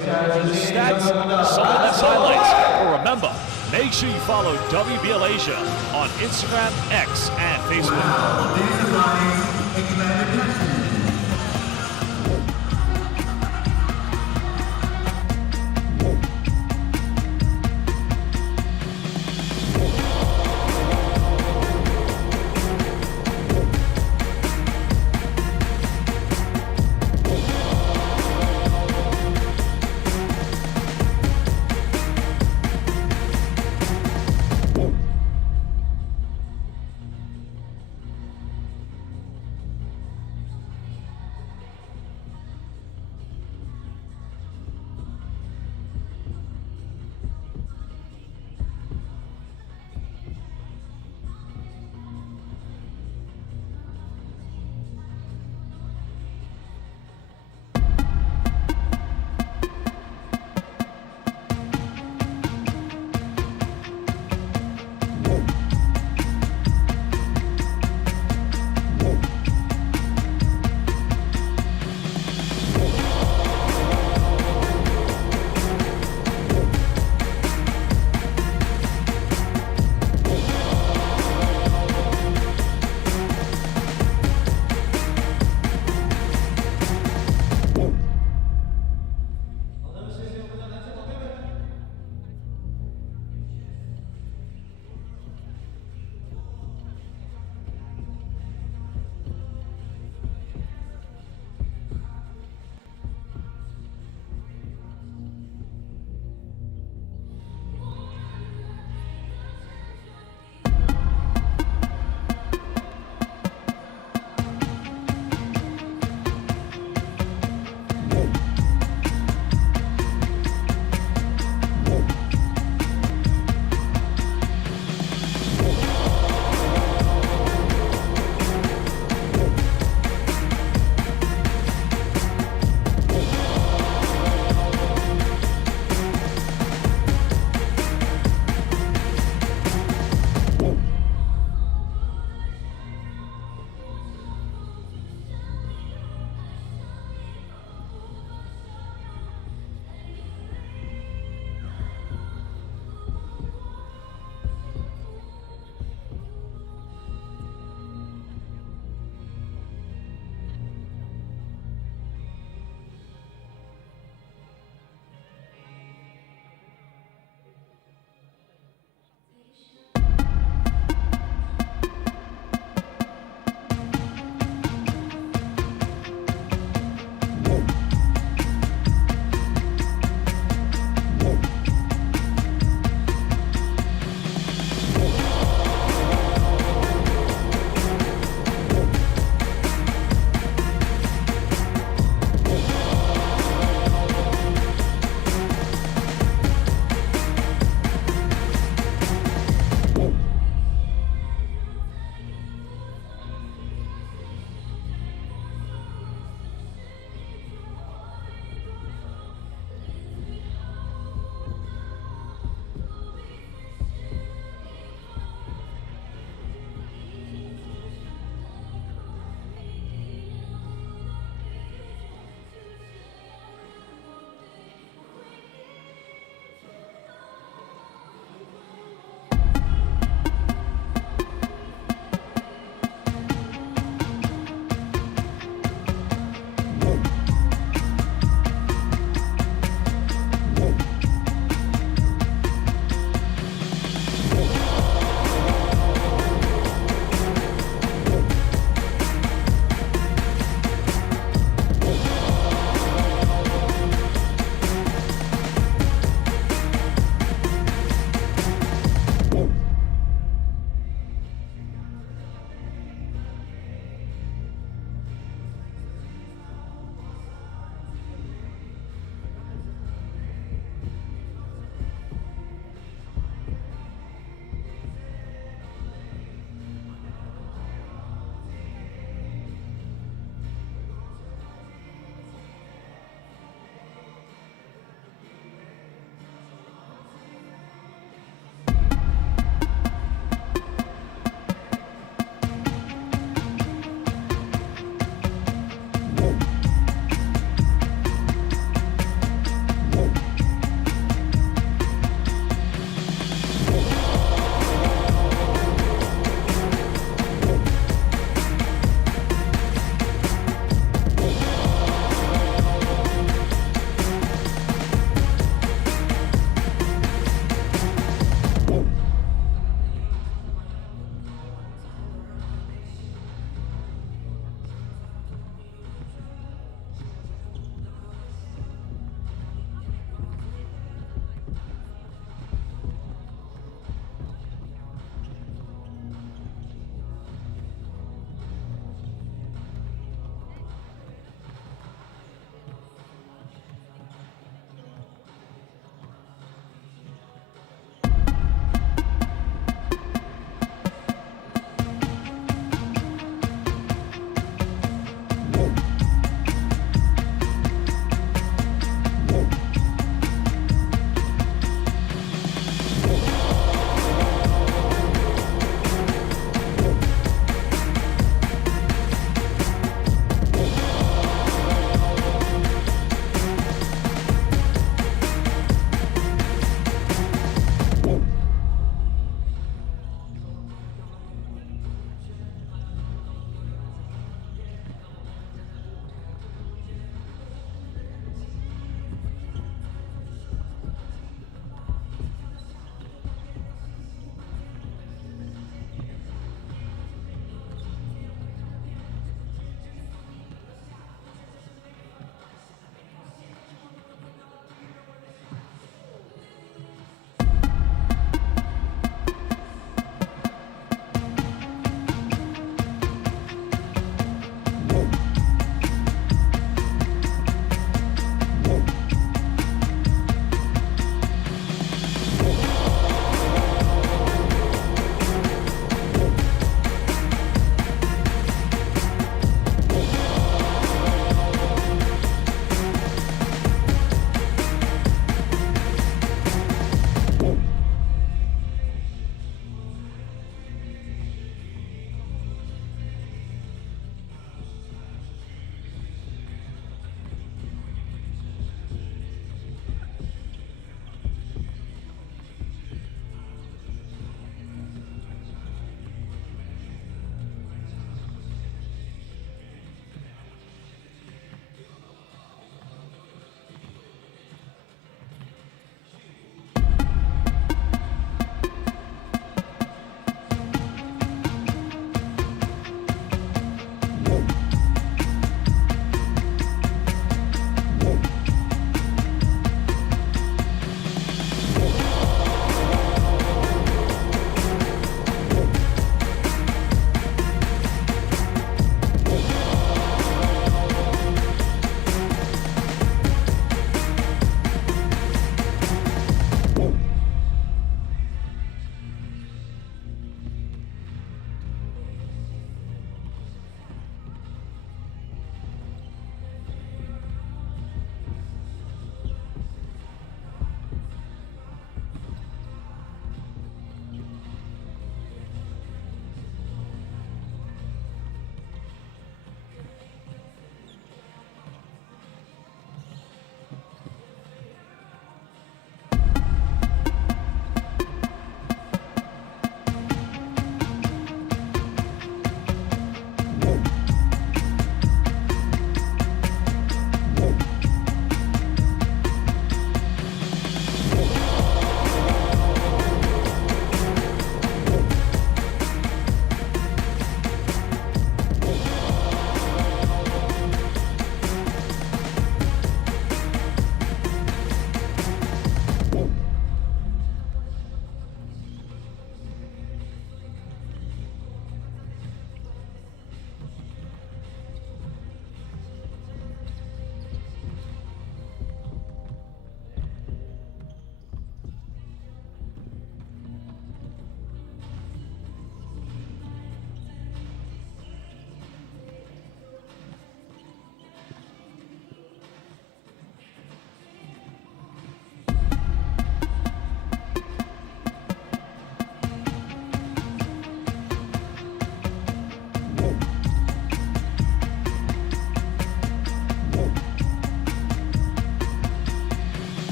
stats, some of the highlights. But remember, make sure you follow WBL Asia on Instagram, X, and Facebook.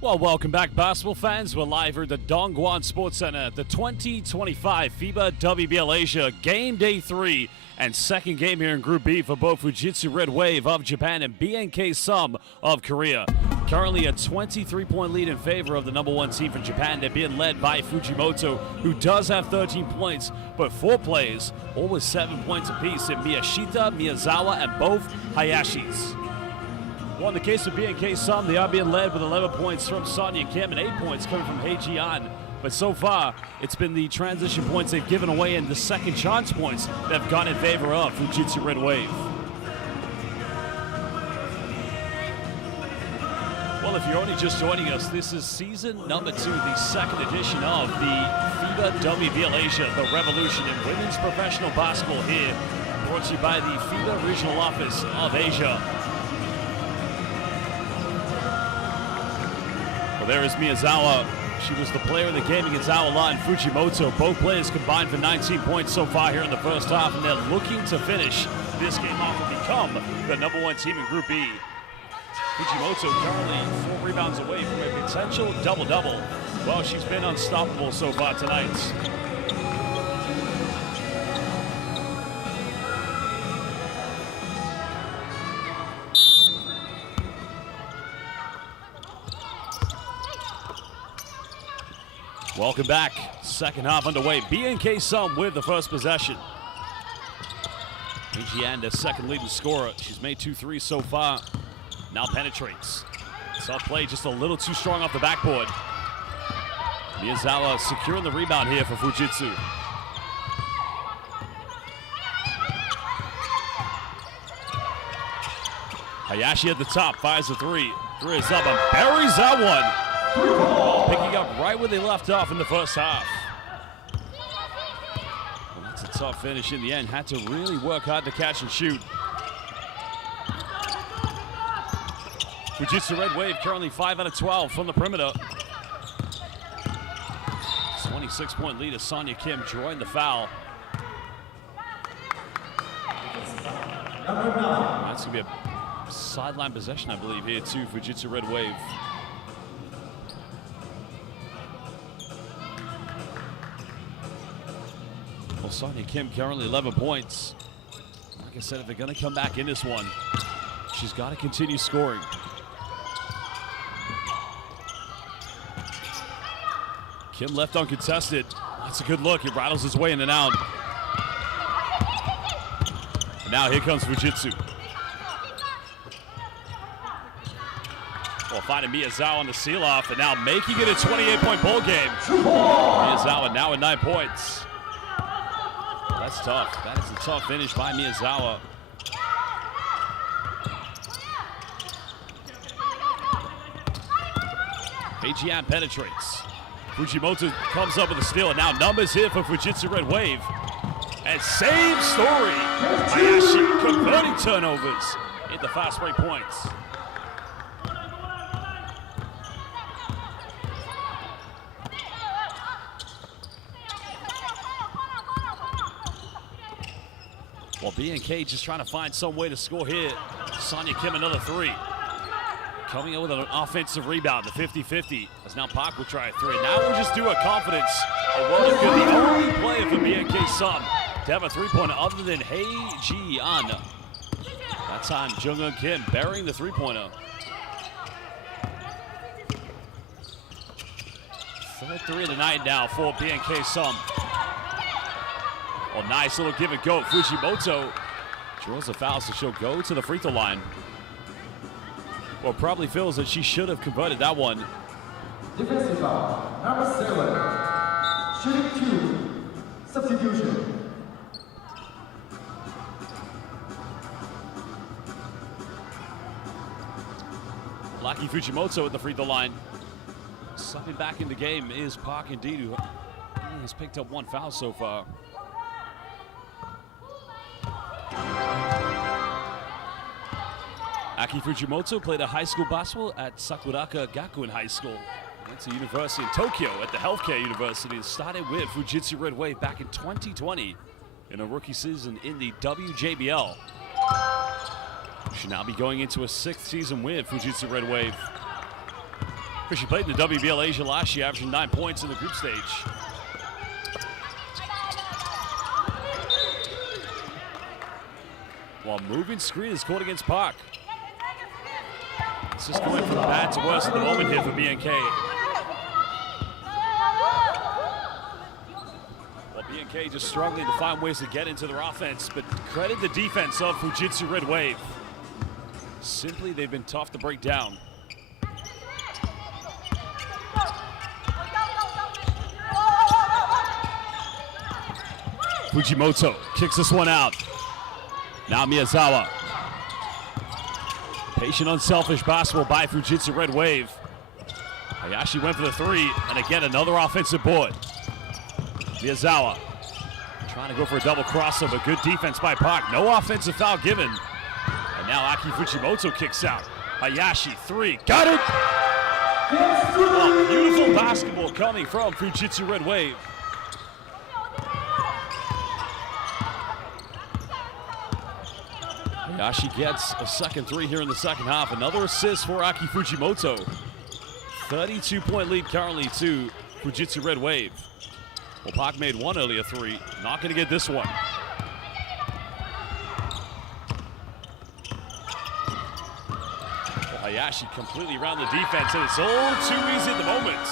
Well, welcome back, basketball fans. We're live at the Dongguan Sports Center at the 2025 FIBA WBL Asia Game Day 3 and second game here in Group B for both Fujitsu Red Wave of Japan and BNK Sum of Korea. Currently a 23-point lead in favor of the #1 team from Japan. They're being led by Fujimoto, who does have 13 points, but 4 plays, all with 7 points apiece in Miyashita, Miyazawa, and both Hayashis. Well, in the case of BNK Sum, they are being led with 11 points from Sonia Kim and 8 points coming from Hei Jian. But so far, it's been the transition points they've given away and the second chance points that have gone in favor of Fujitsu Red Wave. Well, if you're only just joining us, this is season number 2, the second edition of the FIBA WBL Asia, the revolution in women's professional basketball here, brought to you by the FIBA Regional Office of Asia. There is Miyazawa. She was the player of the game against Awala and Fujimoto. Both players combined for 19 points so far here in the first half, and they're looking to finish this game off and become the #1 team in Group B. Fujimoto currently 4 rebounds away from a potential double-double. Well, she's been unstoppable so far tonight. Welcome back. Second half underway. BNK Sum with the first possession. Jian, the second leading scorer. She's made 2 threes so far. Now penetrates. Tough play, just a little too strong off the backboard. Miyazawa securing the rebound here for Fujitsu. Hayashi at the top, fires a 3. 3 is up and buries that one. Picking up right where they left off in the first half. Well, that's a tough finish in the end. Had to really work hard to catch and shoot. Fujitsu Red Wave currently 5 out of 12 from the perimeter. 26-point lead as Sonia Kim drawing the foul. That's going to be a sideline possession, I believe, here too, Fujitsu Red Wave. Well, Sonia Kim currently 11 points. Like I said, if they're going to come back in this one, she's got to continue scoring. Kim left uncontested. That's a good look. He rattles his way in and out. And now here comes Fujitsu. Well, finding Miyazawa on the seal-off, and now making it a 28-point ball game. Miyazawa now at 9 points. That's tough. That is a tough finish by Miyazawa. Hei Jian penetrates. Fujimoto comes up with a steal, and now numbers here for Fujitsu Red Wave. And same story. Hayashi converting turnovers into fast break points. Well, BNK just trying to find some way to score here. Sonia Kim another 3. Coming in with an offensive rebound, the 50-50. As now Park will try a 3. Now we'll just do a confidence. A well and good. The only player for BNK Sum to have a 3-pointer other than Hei Jian. That time, Jung-Un Kim burying the 3-pointer. Third 3 of the night now for BNK Sum. Well, nice little give and go. Fujimoto draws the foul, so she'll go to the free throw line. Well, probably feels that she should have converted that one. Defensive foul, number 7. Shooting 2, substitution. Lucky Fujimoto at the free throw line. Subbing back in the game is Park indeed, who has picked up 1 foul so far. Aki Fujimoto played a high school basketball at Sakuraka Gakuen High School. Went to university in Tokyo at the Healthcare University and started with Fujitsu Red Wave back in 2020 in a rookie season in the WJBL. Should now be going into a 6th season with Fujitsu Red Wave. She played in the WBL Asia last year, averaging 9 points in the group stage. While moving screen is caught against Park. It's just going from bad to worse at the moment here for BNK. Well, BNK just struggling to find ways to get into their offense, but credit the defense of Fujitsu Red Wave. Simply, they've been tough to break down. Fujimoto kicks this one out. Now Miyazawa. Patient, unselfish basketball by Fujitsu Red Wave. Hayashi went for the three, and again, another offensive board. Miyazawa trying to go for a double crossover. Good defense by Park. No offensive foul given. And now Aki Fujimoto kicks out. Hayashi, three. Got it! Oh, beautiful basketball coming from Fujitsu Red Wave. Hayashi gets a second three here in the second half. Another assist for Aki Fujimoto. 32-point lead currently to Fujitsu Red Wave. Well, Park made one earlier three. Not going to get this one. Well, Hayashi completely around the defense, and it's all too easy at the moment.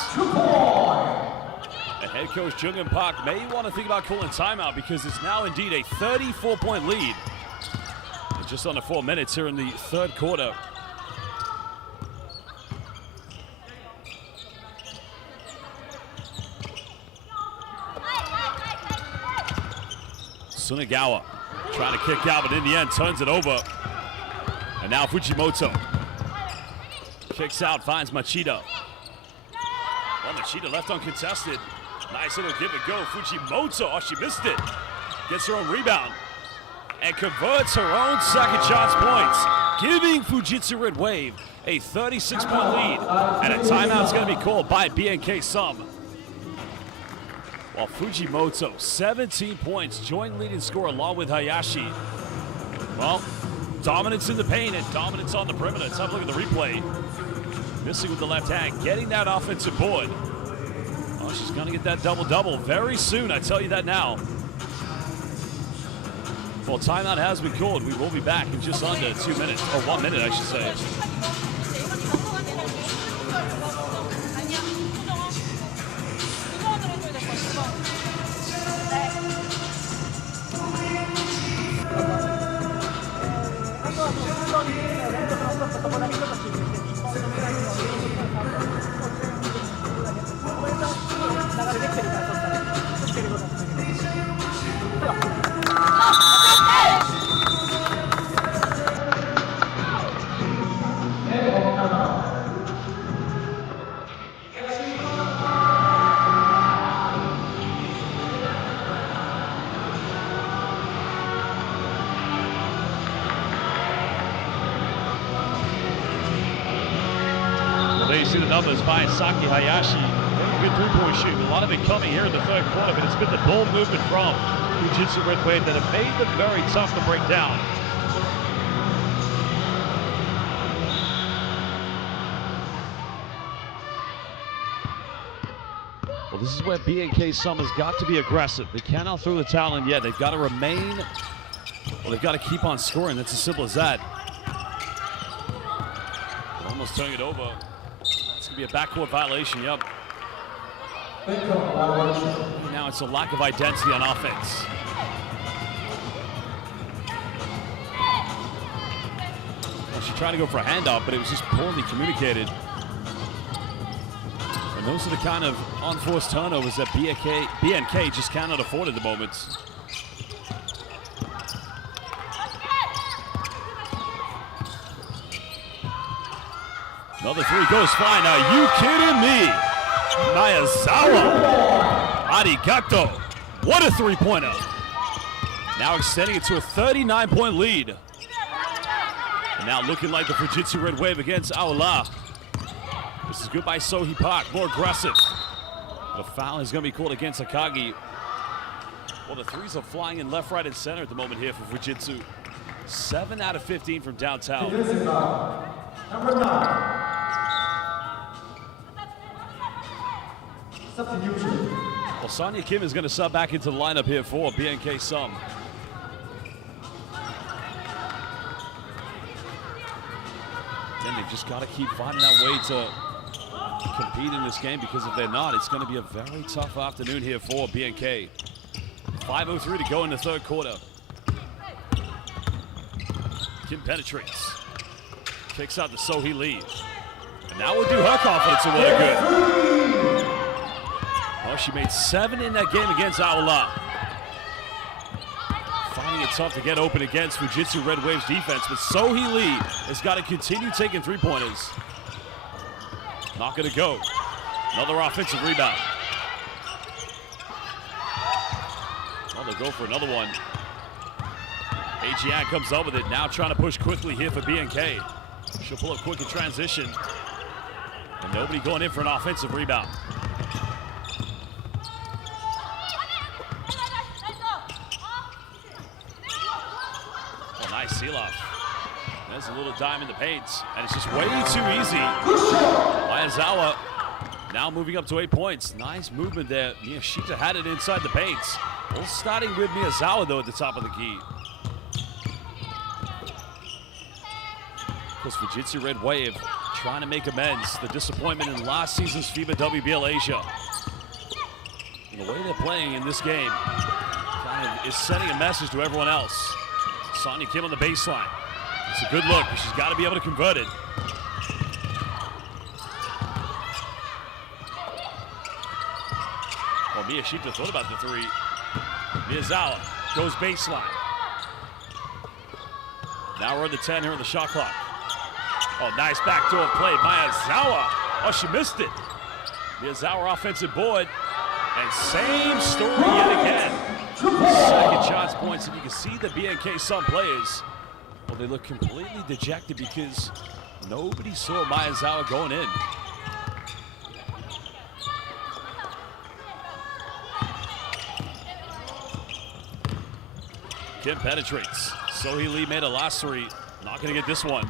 And head coach Jungin Park may want to think about calling timeout because it's now indeed a 34-point lead. Just under 4 minutes here in the third quarter. Sunagawa trying to kick out, but in the end turns it over. And now Fujimoto kicks out, finds Machida. Well, Machida left uncontested. Nice little give and go. Fujimoto, oh, she missed it. Gets her own rebound. And converts her own second chance points, giving Fujitsu Red Wave a 36-point lead. And a timeout's going to be called by BNK Sum. While Fujimoto, 17 points, joint leading scorer along with Hayashi. Well, dominance in the paint and dominance on the perimeter. Let's have a look at the replay. Missing with the left hand, getting that offensive board. Oh, she's going to get that double-double very soon, I tell you that now. Well, timeout has been called. We will be back in just under 2 minutes, or 1 minute, I should say. There you see the numbers by Saki Hayashi. Very good three-point shooting. A lot of it coming here in the third quarter, but it's been the ball movement from Fujitsu Red Wave that have made them very tough to break down. Well, this is where BNK Sum has got to be aggressive. They cannot throw the towel in yet. They've got to remain, well, they've got to keep on scoring. That's as simple as that. Almost turning it over. It's going to be a backcourt violation, yep. Now it's a lack of identity on offense. Well, she tried to go for a handoff, but it was just poorly communicated. And those are the kind of unforced turnovers that BNK just cannot afford at the moment. Another three goes fine. Are you kidding me? Miyazawa. Arigato. What a three-pointer. Now extending it to a 39-point lead. And now looking like the Fujitsu Red Wave against Aola. This is good by Sohee Park. More aggressive. The foul is going to be called against Akagi. Well, the threes are flying in left, right, and center at the moment here for Fujitsu. 7 out of 15 from downtown. Number 9. substitution. Well, Sonia Kim is going to sub back into the lineup here for BNK Sum. Then they've just got to keep finding that way to compete in this game, because if they're not, it's going to be a very tough afternoon here for BNK. 5:03 to go in the third quarter. Kim penetrates. Kicks out to Sohee Lee. And now we'll do her confidence a little good. Oh, she made 7 in that game against Aola. Finding it tough to get open against Fujitsu Red Wave's defense, but Sohee Lee has got to continue taking three-pointers. Not going to go. Another offensive rebound. Oh, they'll go for another one. Ajian comes up with it, now trying to push quickly here for BNK. She'll pull up quick in transition. And nobody going in for an offensive rebound. Oh, nice seal-off. There's a little dime in the paint, and it's just way too easy. Miyazawa now moving up to 8 points. Nice movement there. Miyashita had it inside the paint. Well, starting with Miyazawa, though, at the top of the key. Of course, Fujitsu Red Wave trying to make amends. The disappointment in last season's FIBA WBL Asia. And the way they're playing in this game kind of is sending a message to everyone else. Sonia Kim on the baseline. It's a good look, but she's got to be able to convert it. Well, Miyashita thought about the three. Miyazawa goes baseline. Now we're on the 10 here on the shot clock. Oh, nice backdoor play. Miyazawa. Oh, she missed it. Miyazawa offensive board. And same story yet again. Second shots points, and you can see the BNK Sum players. Well, they look completely dejected because nobody saw Miyazawa going in. Kim penetrates. Sohee Lee made a last three. Not going to get this one.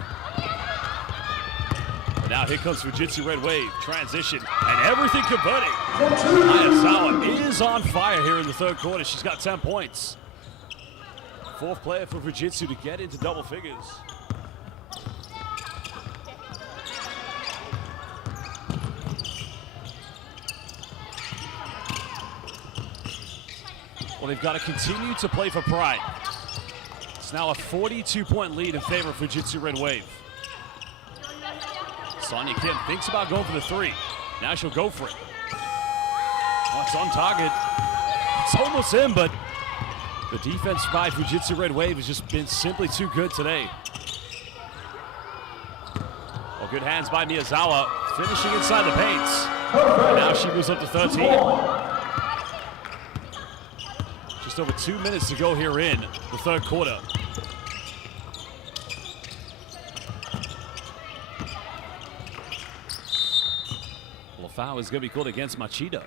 And now here comes Fujitsu Red Wave. Transition and everything converting. Miyazawa is on fire here in the third quarter. She's got 10 points. Fourth player for Fujitsu to get into double figures. Well, they've got to continue to play for pride. It's now a 42-point lead in favor of Fujitsu Red Wave. Sonia Kim thinks about going for the three. Now she'll go for it. Oh, it's on target. It's almost in, but the defense by Fujitsu Red Wave has just been simply too good today. Well, good hands by Miyazawa, finishing inside the paint. And now she moves up to 13. Just over 2 minutes to go here in the third quarter. Well, a foul is going to be called against Machida.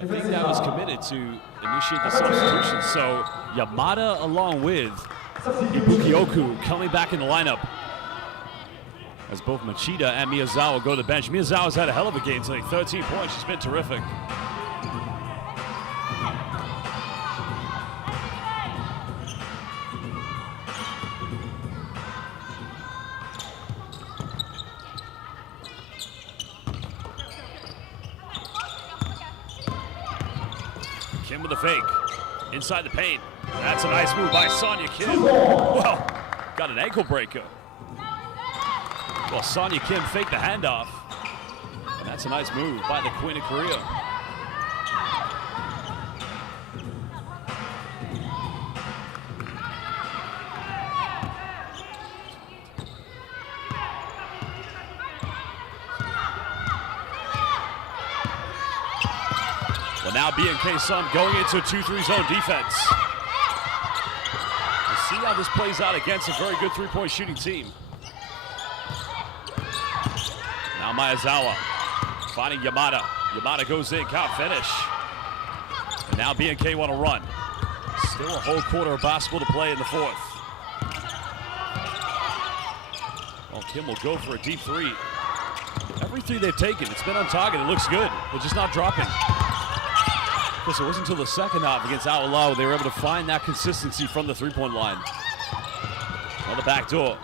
I think that was committed to initiate the substitution. So Yamada along with Ibuki Oku coming back in the lineup as both Machida and Miyazawa go to the bench. Miyazawa's had a hell of a game today, 13 points. She's been terrific. Kim with a fake. Inside the paint. That's a nice move by Sonia Kim. Well, got an ankle breaker. Well, Sonia Kim faked the handoff. And that's a nice move by the Queen of Korea. Well, now BNK Sum going into a 2-3 zone defense. We'll see how this plays out against a very good three-point shooting team. Now Miyazawa finding Yamada. Yamada goes in, count finish. And now BNK want to run. Still a whole quarter of basketball to play in the fourth. Well, Kim will go for a deep three. Every every three they've taken, it's been on target. It looks good. They're just not dropping. Because it wasn't until the second half against Aolau they were able to find that consistency from the three-point line. On the back door.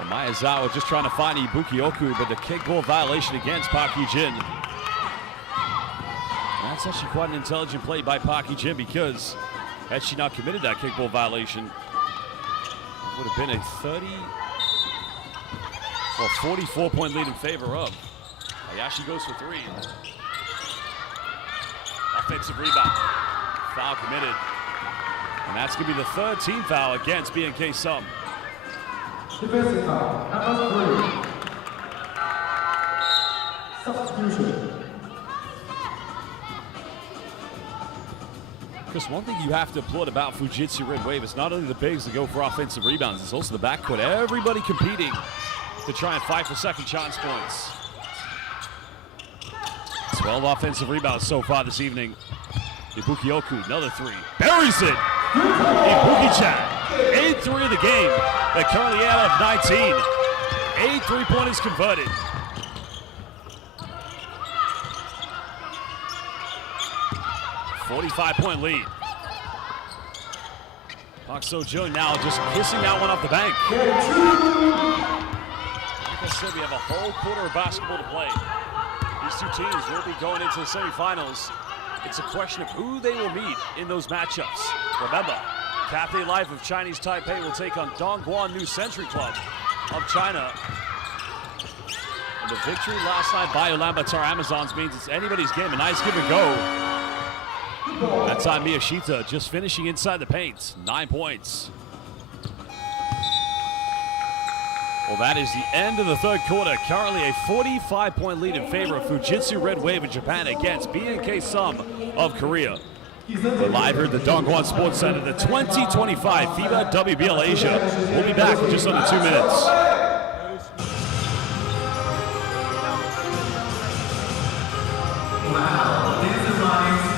And Maezawa just trying to find Ibuki Oku, but the kickball violation against Park Hee-jin. That's actually quite an intelligent play by Park Hee-jin, because had she not committed that kickball violation, it would have been a 44-point lead in favor of. Hayashi goes for three. Offensive rebound. Foul committed. And that's going to be the third team foul against BNK Sum. Defensive foul, number 3. Substitution. Chris, one thing you have to applaud about Fujitsu Red Wave is not only the bigs that go for offensive rebounds, it's also the backcourt. Everybody competing to try and fight for second chance points. 12 offensive rebounds so far this evening. Ibuki Oku, another three. Buries it! Ibuki-chan, 8-3 of the game. They're currently out of 19. 8 3-pointers converted. $45-point lead. Park Seo-joon now just kissing that one off the bank. Like I said, we have a whole quarter of basketball to play. These two teams will be going into the semifinals. It's a question of who they will meet in those matchups. Remember, Cathay Life of Chinese Taipei will take on Dongguan New Century Club of China. And the victory last night by Ulaanbaatar Amazons means it's anybody's game. A nice give and go. That time Miyashita just finishing inside the paint. 9 points. Well, that is the end of the third quarter. Currently a 45-point lead in favor of Fujitsu Red Wave in Japan against BNK Sum of Korea. We're live here at the Dongguan Sports Center, the 2025 FIBA WBL Asia. We'll be back in just under 2 minutes. Wow, this is my expectation.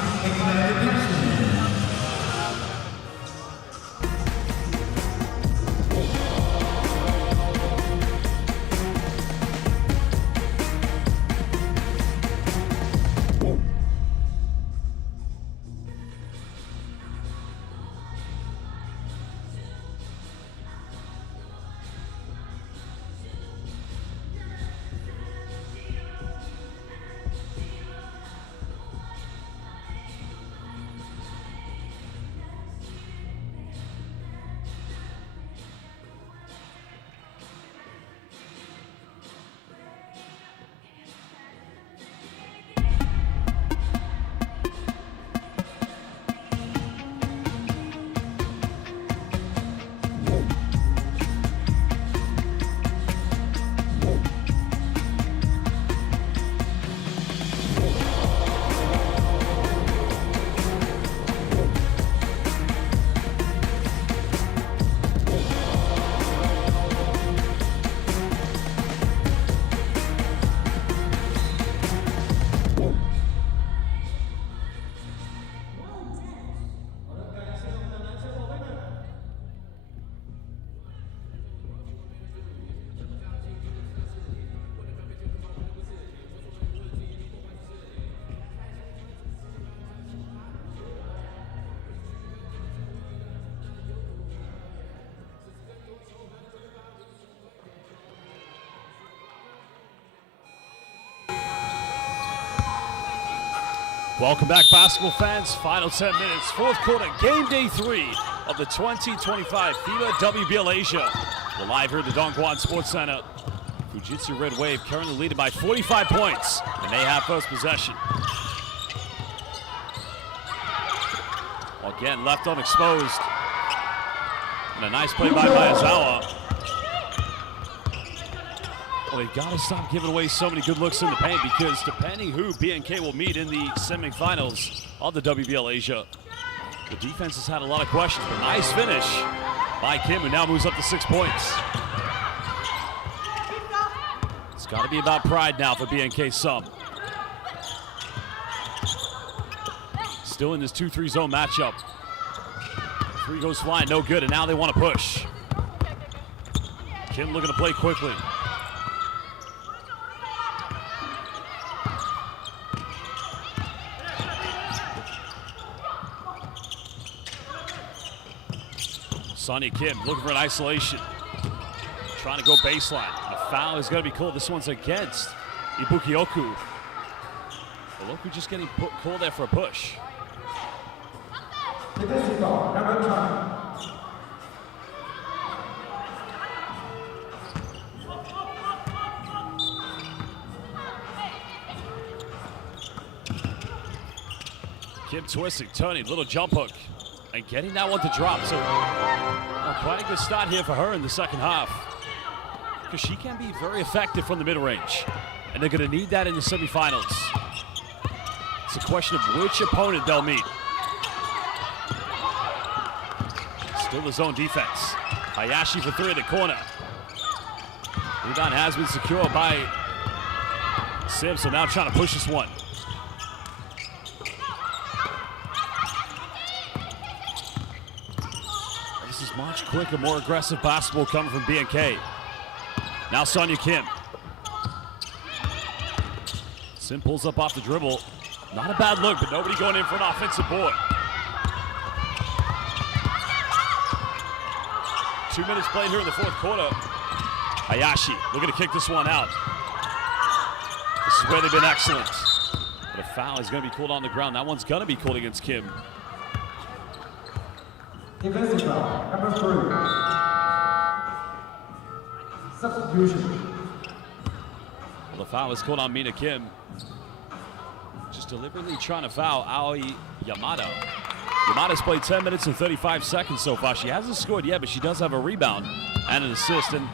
Welcome back, basketball fans. Final 10 minutes, fourth quarter, game day 3 of the 2025 FIBA WBL Asia. We're live here at the Dongguan Sports Center. Fujitsu Red Wave currently leading by 45 points, and they have first possession. Again, left unexposed. And a nice play by Maezawa. Well, they've got to stop giving away so many good looks in the paint, because depending who BNK will meet in the semifinals of the WBL Asia, the defense has had a lot of questions, but nice finish by Kim, who now moves up to 6 points. It's got to be about pride now for BNK Sum. Still in this 2-3 zone matchup. Three goes flying, no good, and now they want to push. Kim looking to play quickly. Sonya Kim looking for an isolation. Trying to go baseline. A foul is going to be called. This one's against Ibuki Oku. Well, Oku just getting called there for a push. Defensive foul, number 20. Kim twisting, turning, little jump hook, and getting that one to drop. So quite a good start here for her in the second half, because she can be very effective from the mid-range, and they're going to need that in the semifinals. It's a question of which opponent they'll meet. Still the zone defense. Hayashi for three in the corner. Rebound has been secured by Sim, so now trying to push this one. This is much quicker, more aggressive basketball coming from BNK. Now Sonya Kim. Sim pulls up off the dribble. Not a bad look, but nobody going in for an offensive board. 2 minutes played here in the fourth quarter. Hayashi looking to kick this one out. This is where they've been excellent. But a foul is going to be called on the ground. That one's going to be called against Kim. Defensive foul, number 3. Substitution. Well, the foul is called on Mina Kim. Just deliberately trying to foul Aoi Yamada. Yamada's played 10 minutes and 35 seconds so far. She hasn't scored yet, but she does have a rebound and an assist. And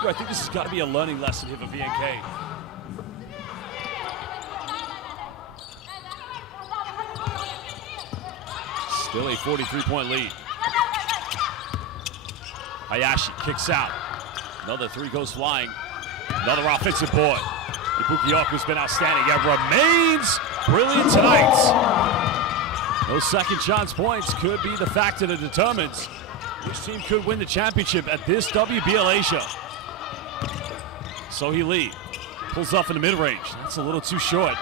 I think this has got to be a learning lesson here for BNK. Still a 43-point lead. Hayashi kicks out. Another three goes flying. Another offensive board. Ibuki Oku's been outstanding and remains brilliant tonight. Those second chance points could be the factor that determines which team could win the championship at this WBL Asia. Sohee Lee pulls up in the mid-range. That's a little too short.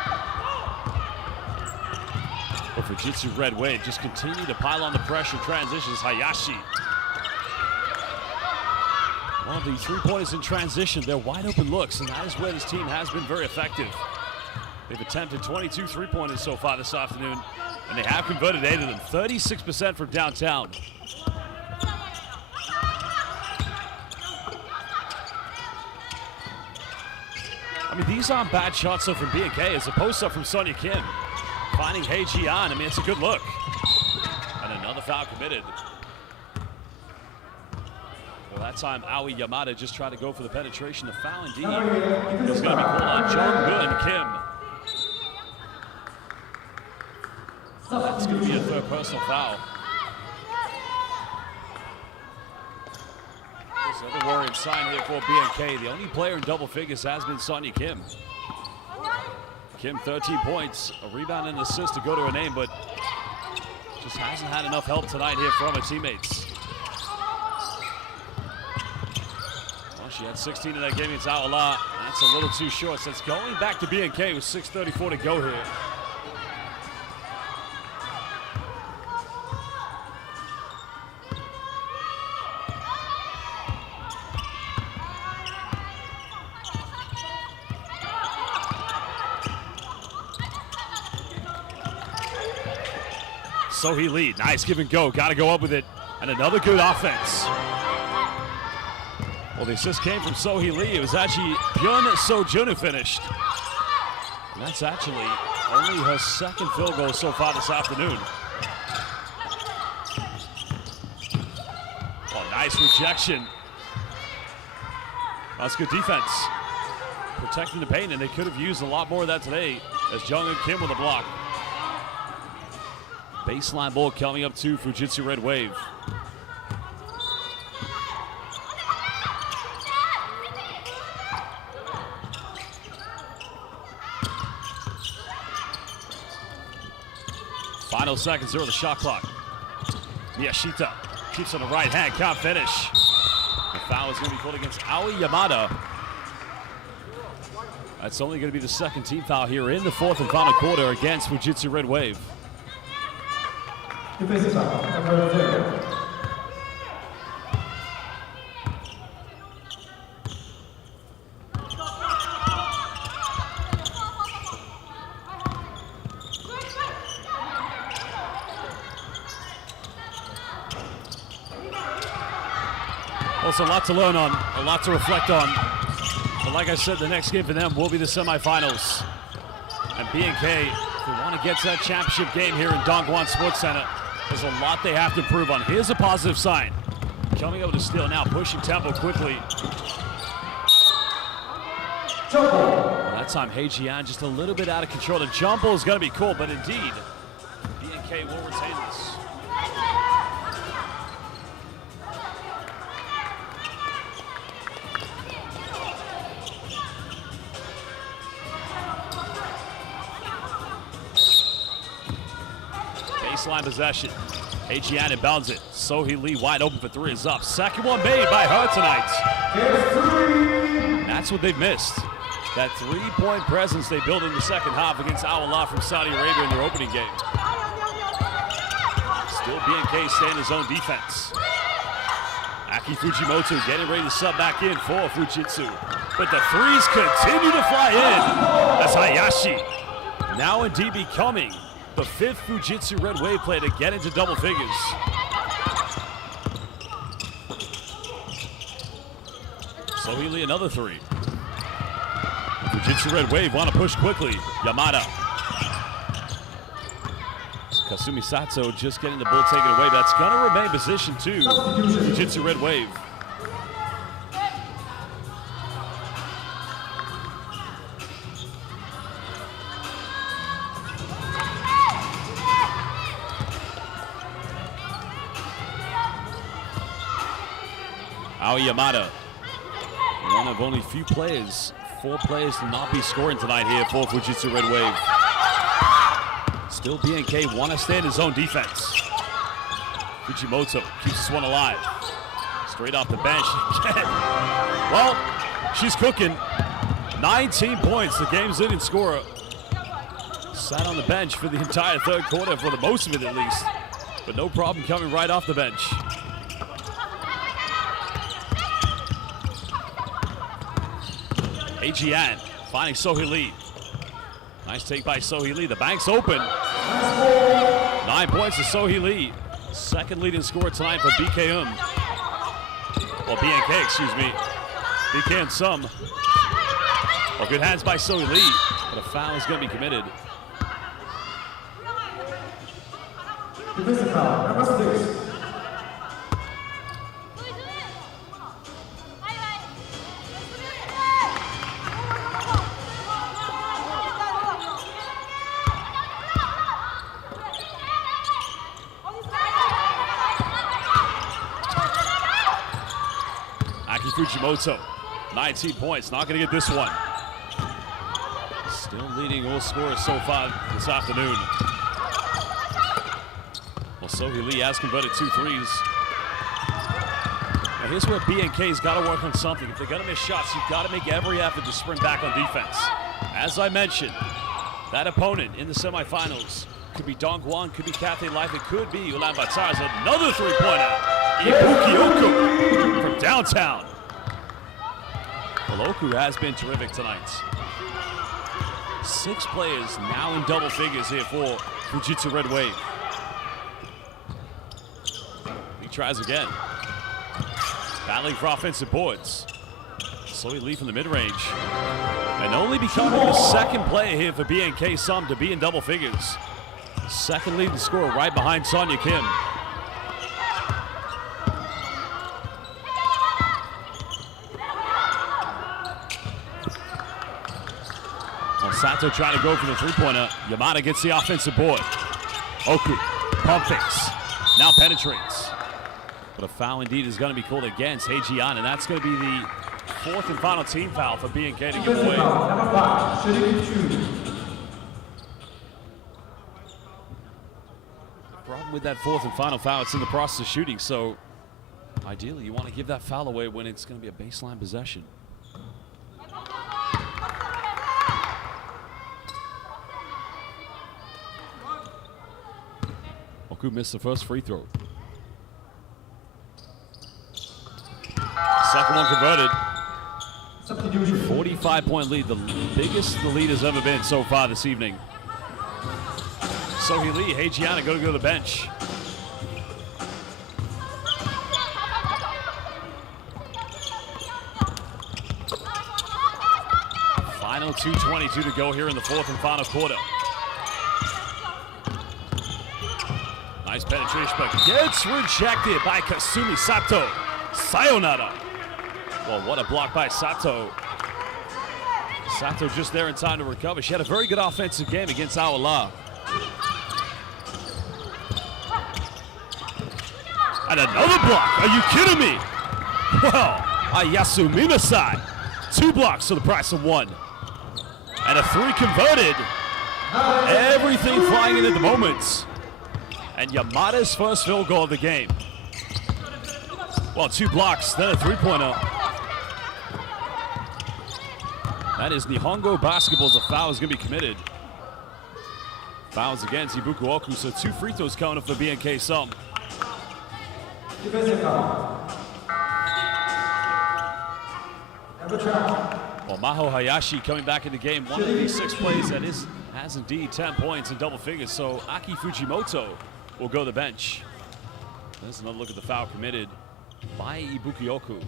But Fujitsu Red Wave just continue to pile on the pressure. Transitions Hayashi. Well, the three-pointers in transition, they're wide open looks, and that is where this team has been very effective. They've attempted 22 three-pointers so far this afternoon, and they have converted 8 of them, 36% from downtown. I mean, these aren't bad shots though from BNK. As a post-up from Sonya Kim. Finding Hei Ji-an, I mean, it's a good look. And another foul committed. Well, that time, Aoi Yamada just tried to go for the penetration. The foul indeed is going to be called on Jung-Gun Kim. That's going to be a third personal foul. There's another worrying sign here for BNK. The only player in double figures has been Sonya Kim. Kim, 13 points, a rebound and an assist to go to her name, but just hasn't had enough help tonight here from her teammates. Well, she had 16 in that game against Aola. That's a little too short. So it's going back to BNK with 6:34 to go here. Sohee Lee, nice give and go, got to go up with it, and another good offense. Well, the assist came from Sohee Lee. It was actually Byun Sojun who finished. And that's actually only her second field goal so far this afternoon. Oh, nice rejection. That's good defense. Protecting the paint, and they could have used a lot more of that today as Jung and Kim with a block. Baseline ball coming up to Fujitsu Red Wave. Final seconds here on the shot clock. Miyashita keeps on the right hand, can't finish. The foul is going to be called against Aoi Yamada. That's only going to be the second team foul here in the fourth and final quarter against Fujitsu Red Wave. Defensive foul, number 0. there's a lot to learn on, a lot to reflect on. But like I said, the next game for them will be the semifinals. And BNK, if they want to get to that championship game here in Dongguan Sports Center, there's a lot they have to improve on. Here's a positive sign. Coming over to steal now, pushing tempo quickly. That time, Heijian just a little bit out of control. The jump ball is going to be cool, but indeed, BNK will retain this. Baseline possession. Heijian inbounds it. Sohee Lee wide open for three is up. Second one made by her tonight. That's what they've missed. That three-point presence they built in the second half against Al Hilal from Saudi Arabia in their opening game. Still BNK staying in his own defense. Aki Fujimoto getting ready to sub back in for Fujitsu. But the threes continue to fly in as Hayashi now indeed becoming the fifth Fujitsu Red Wave player to get into double figures. Sohee Lee another three. Fujitsu Red Wave want to push quickly. Yamada. Kasumi Sato just getting the ball taken away. That's going to remain position two. Fujitsu Red Wave. Aoi Yamada, one of only few players, 4 players to not be scoring tonight here for Fujitsu Red Wave. Still BNK want to stay in his own defense. Fujimoto keeps this one alive. Straight off the bench again. Well, she's cooking. 19 points, the game's leading scorer. Sat on the bench for the entire third quarter, for the most of it at least. But no problem coming right off the bench. Heijian finding Sohee Lee. Nice take by Sohee Lee. The bank's open. 9 points to Sohee Lee. Second leading scorer tonight for BKM. Well, BNK, excuse me. BKM some. Well, good hands by Sohee Lee, but a foul is going to be committed. Defensive foul, number 6. Fujimoto, 19 points, not going to get this one. Still leading all scorers so far this afternoon. Well, Sohee Lee has converted 2 threes. Now here's where BNK's got to work on something. If they're going to miss shots, you've got to make every effort to sprint back on defense. As I mentioned, that opponent in the semifinals could be Dongguan, could be Cathay Life, it could be Ulaanbaatar's. Another three-pointer. Ibuki Oku from downtown. Well, Oku has been terrific tonight. 6 players now in double figures here for Fujitsu Red Wave. He tries again. Battling for offensive boards. Sohee Lee from the mid-range. And only becoming the second player here for BNK Sum to be in double figures. Second leading scorer right behind Sonya Kim. Sato trying to go for the three-pointer. Yamada gets the offensive board. Oku, pump fakes. Now penetrates. But a foul indeed is going to be called against Heijian, and that's going to be the 4th and final team foul for BNK to give away. Number 5, shooting 2. The problem with that 4th and final foul, it's in the process of shooting, so ideally you want to give that foul away when it's going to be a baseline possession. Oku missed the first free throw. Second one converted. 45-point lead, the biggest the lead has ever been so far this evening. Sohee Lee, Heijian going to go to the bench. Final 2:22 to go here in the fourth and final quarter. Nice penetration, but gets rejected by Kasumi Sato. Sayonara. Well, what a block by Sato. Sato just there in time to recover. She had a very good offensive game against Awala. And another block. Are you kidding me? Well, Ayasu Minasai. 2 blocks for the price of 1. And a 3 converted. Everything flying in at the moment. And Yamada's first field goal of the game. Well, 2 blocks, then a 3-pointer. That is Nihongo basketball. A foul is going to be committed. Fouls against Ibuku Oku, so 2 free throws coming up for BNK Sum. Defensive foul. Well, Maho Hayashi coming back in the game. One of these 6 plays that has indeed 10 points in double figures. So Aki Fujimoto will go to the bench. There's another look at the foul committed by Ibuki Oku.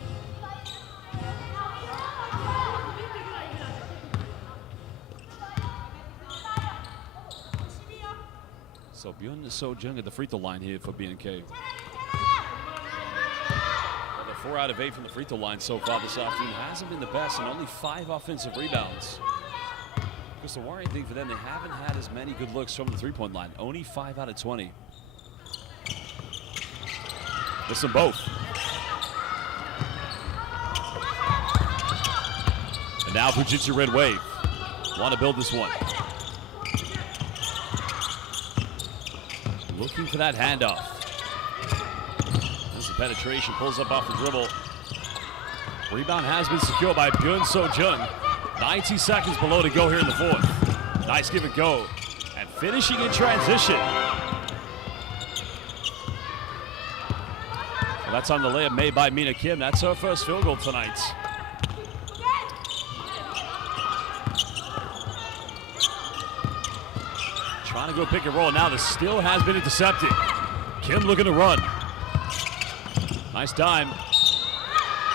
So Byun Sojung at the free throw line here for BNK. Well, they're 4 out of 8 from the free throw line so far this afternoon. Hasn't been the best, and only 5 offensive rebounds. Because the worrying thing for them, they haven't had as many good looks from the 3-point line. Only 5 out of 20. Miss them both. And now Fujitsu Red Wave. Want to build this one. Looking for that handoff. There's the penetration, pulls up off the dribble. Rebound has been secured by Byun Sojung. 90 seconds below to go here in the fourth. Nice give and go. And finishing in transition. Well, that's on the layup made by Mina Kim. That's her first field goal tonight. Trying to go pick and roll. Now the steal has been intercepted. Kim looking to run. Nice dime.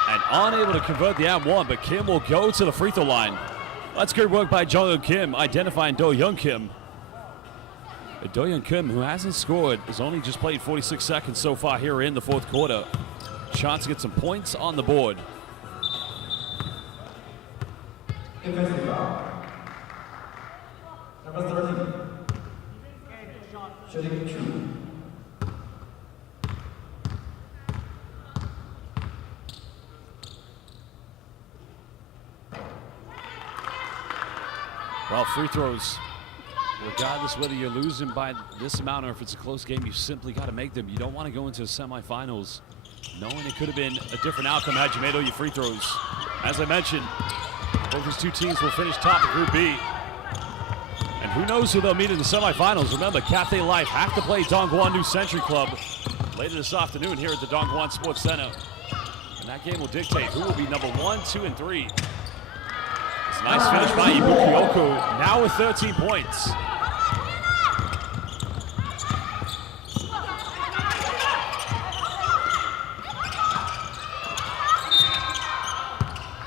And unable to convert the and-1, but Kim will go to the free throw line. That's good work by Jong-Eun Kim, identifying Do-Young Kim. Do-Young Kim, who hasn't scored, has only just played 46 seconds so far here in the fourth quarter. Chance to get some points on the board. Defensive foul. Number 13. Shooting 2. Well, free throws, regardless whether you're losing by this amount or if it's a close game, you simply got to make them. You don't want to go into the semifinals knowing it could have been a different outcome had you made all your free throws. As I mentioned, both these 2 teams will finish top of Group B. And who knows who they'll meet in the semifinals. Remember, Cathay Life have to play Dongguan New Century Club later this afternoon here at the Dongguan Sports Center. And that game will dictate who will be number 1, 2, and 3. It's a nice finish by Ibuki Oku, now with 13 points.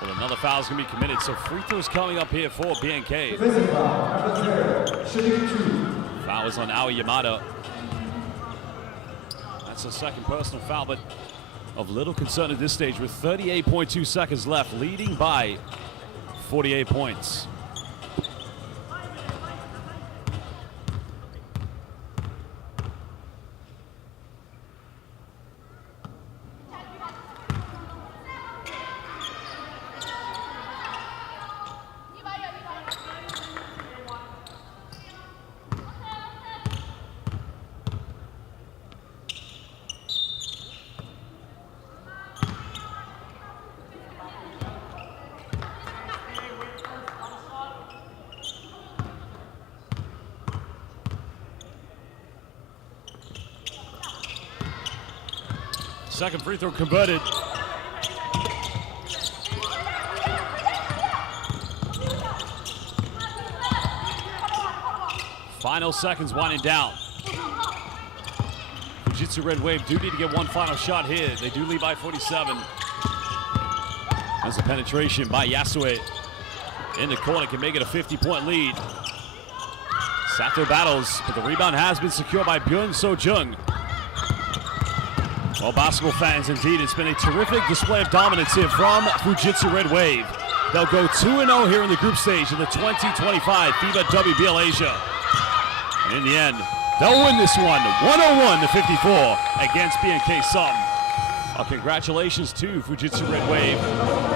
Well, another foul is going to be committed, so free throws coming up here for BNK. Defensive foul. Number 0. Shooting 2. Foul is on Aoi Yamada. That's a second personal foul, but of little concern at this stage with 38.2 seconds left, leading by 48 points. Second free throw converted. Final seconds winding down. Fujitsu Red Wave do need to get one final shot here. They do lead by 47. There's a penetration by Yasue. in the corner can make it a 50-point lead. Sato battles, but the rebound has been secured by Byun So-jung. Well, basketball fans, indeed, it's been a terrific display of dominance here from Fujitsu Red Wave. They'll go 2-0 here in the group stage in the 2025 FIBA WBL Asia. And in the end, they'll win this one, 101-54 against BNK Sum. Congratulations to Fujitsu Red Wave.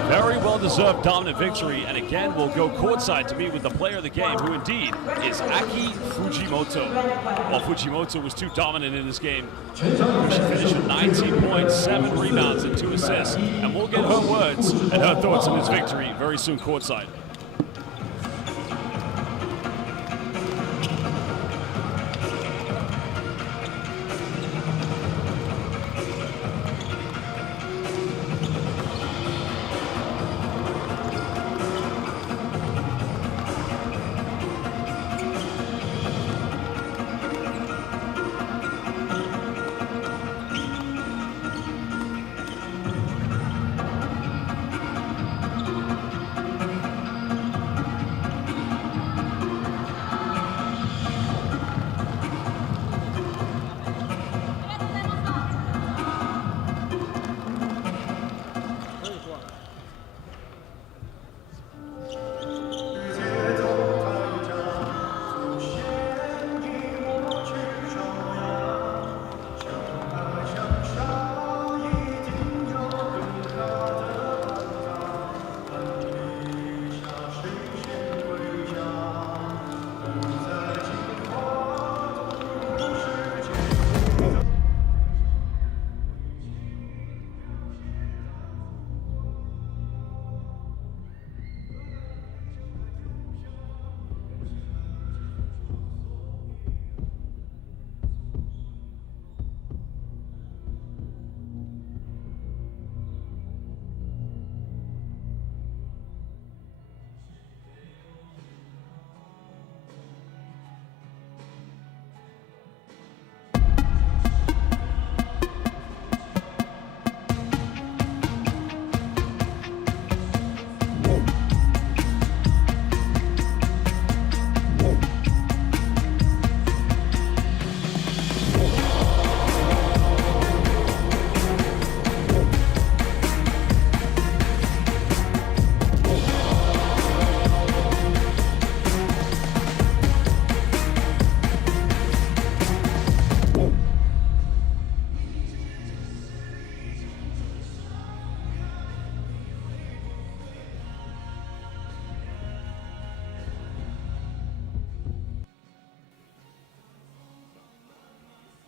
Very well-deserved dominant victory, and again, we'll go courtside to meet with the player of the game, who indeed is Aki Fujimoto. While Fujimoto was too dominant in this game, she finished with 19 points, 7 rebounds, and 2 assists. And we'll get her words and her thoughts on this victory very soon courtside.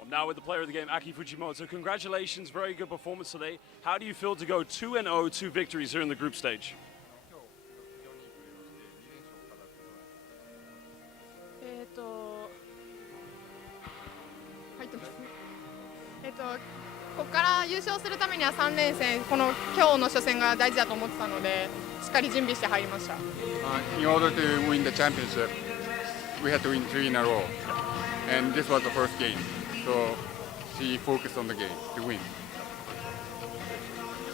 Now with the player of the game, Aki Fujimoto. Congratulations, very good performance today. How do you feel to go 2-0, 2 victories here in the group stage? ここから優勝するためには3連戦、この今日の初戦が大事だと思ってたので、しっかり準備して入りました。In order to win the championship, we had to win 3 in a row, and this was the first game. So she focused on the game to win.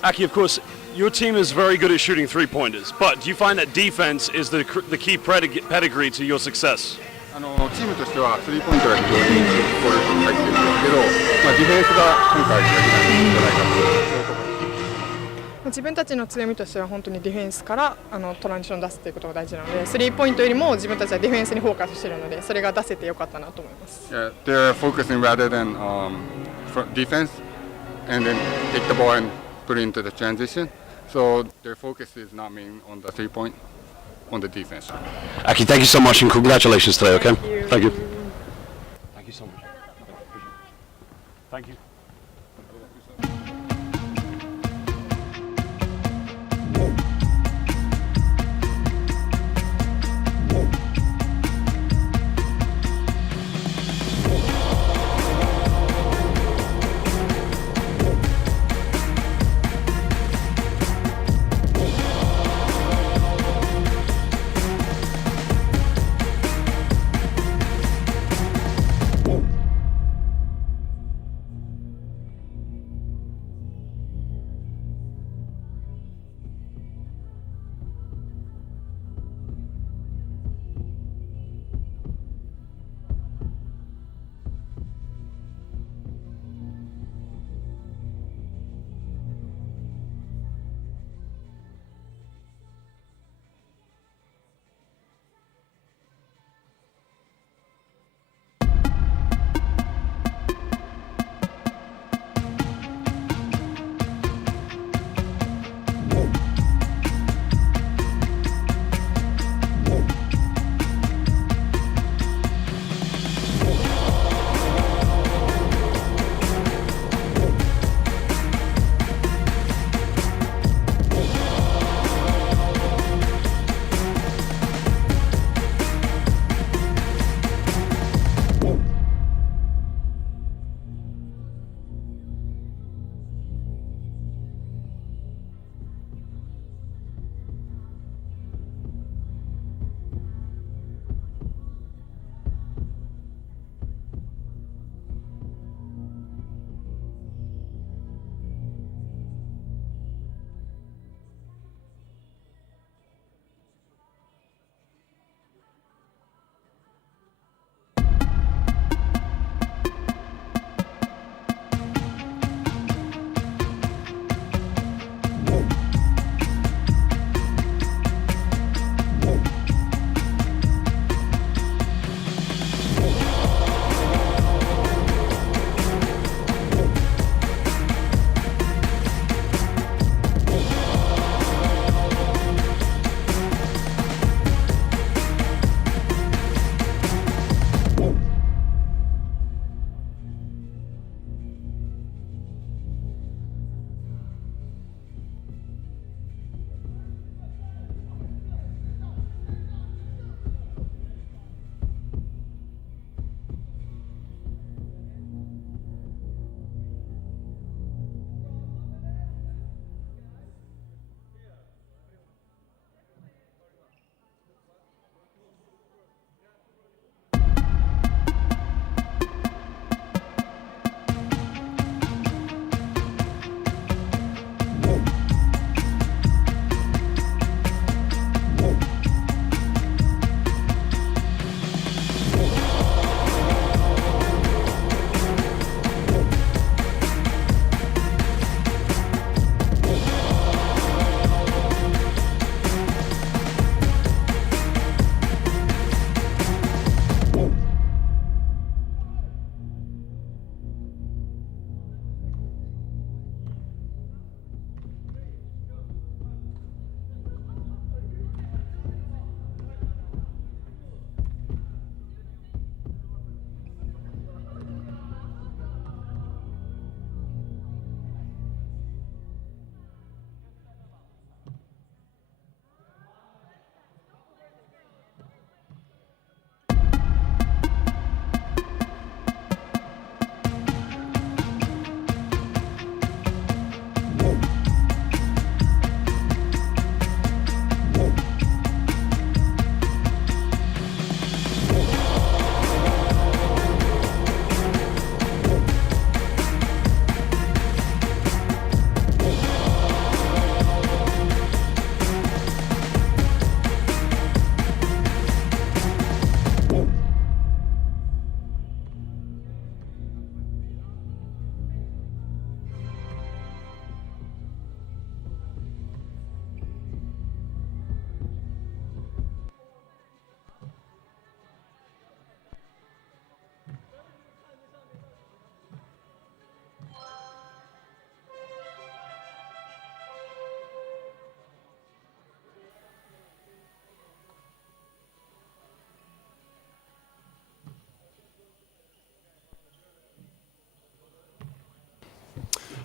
Aki, of course, your team is very good at shooting three-pointers, but do you find that defense is the key pedigree to your success? チームとしてはスリーポイントが非常に効率に入っているんですけど、ディフェンスが今回足りないんじゃないかというところです。自分たちの強みとしては本当にディフェンスからトランジションを出すということが大事なので、スリーポイントよりも自分たちはディフェンスにフォーカスしているので、それが出せてよかったなと思います。Yeah, they're focusing rather than defense, and then take the ball and put it into the transition. So their focus is not mainly on the three-point, on the defense. Aki, thank you so much and congratulations today, okay? Thank you. Thank you so much. Thank you.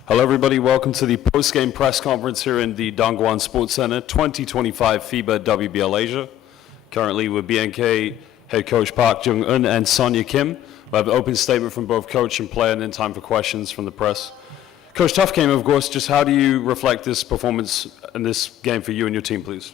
Hello, everybody. Welcome to the post-game press conference here in the Dongguan Sports Center, 2025 FIBA WBL Asia. Currently with BNK head coach Park Jung-eun and Sonia Kim. We'll have an open statement from both coach and player and then time for questions from the press. Coach, tough game, of course. Just how do you reflect this performance in this game for you and your team, please?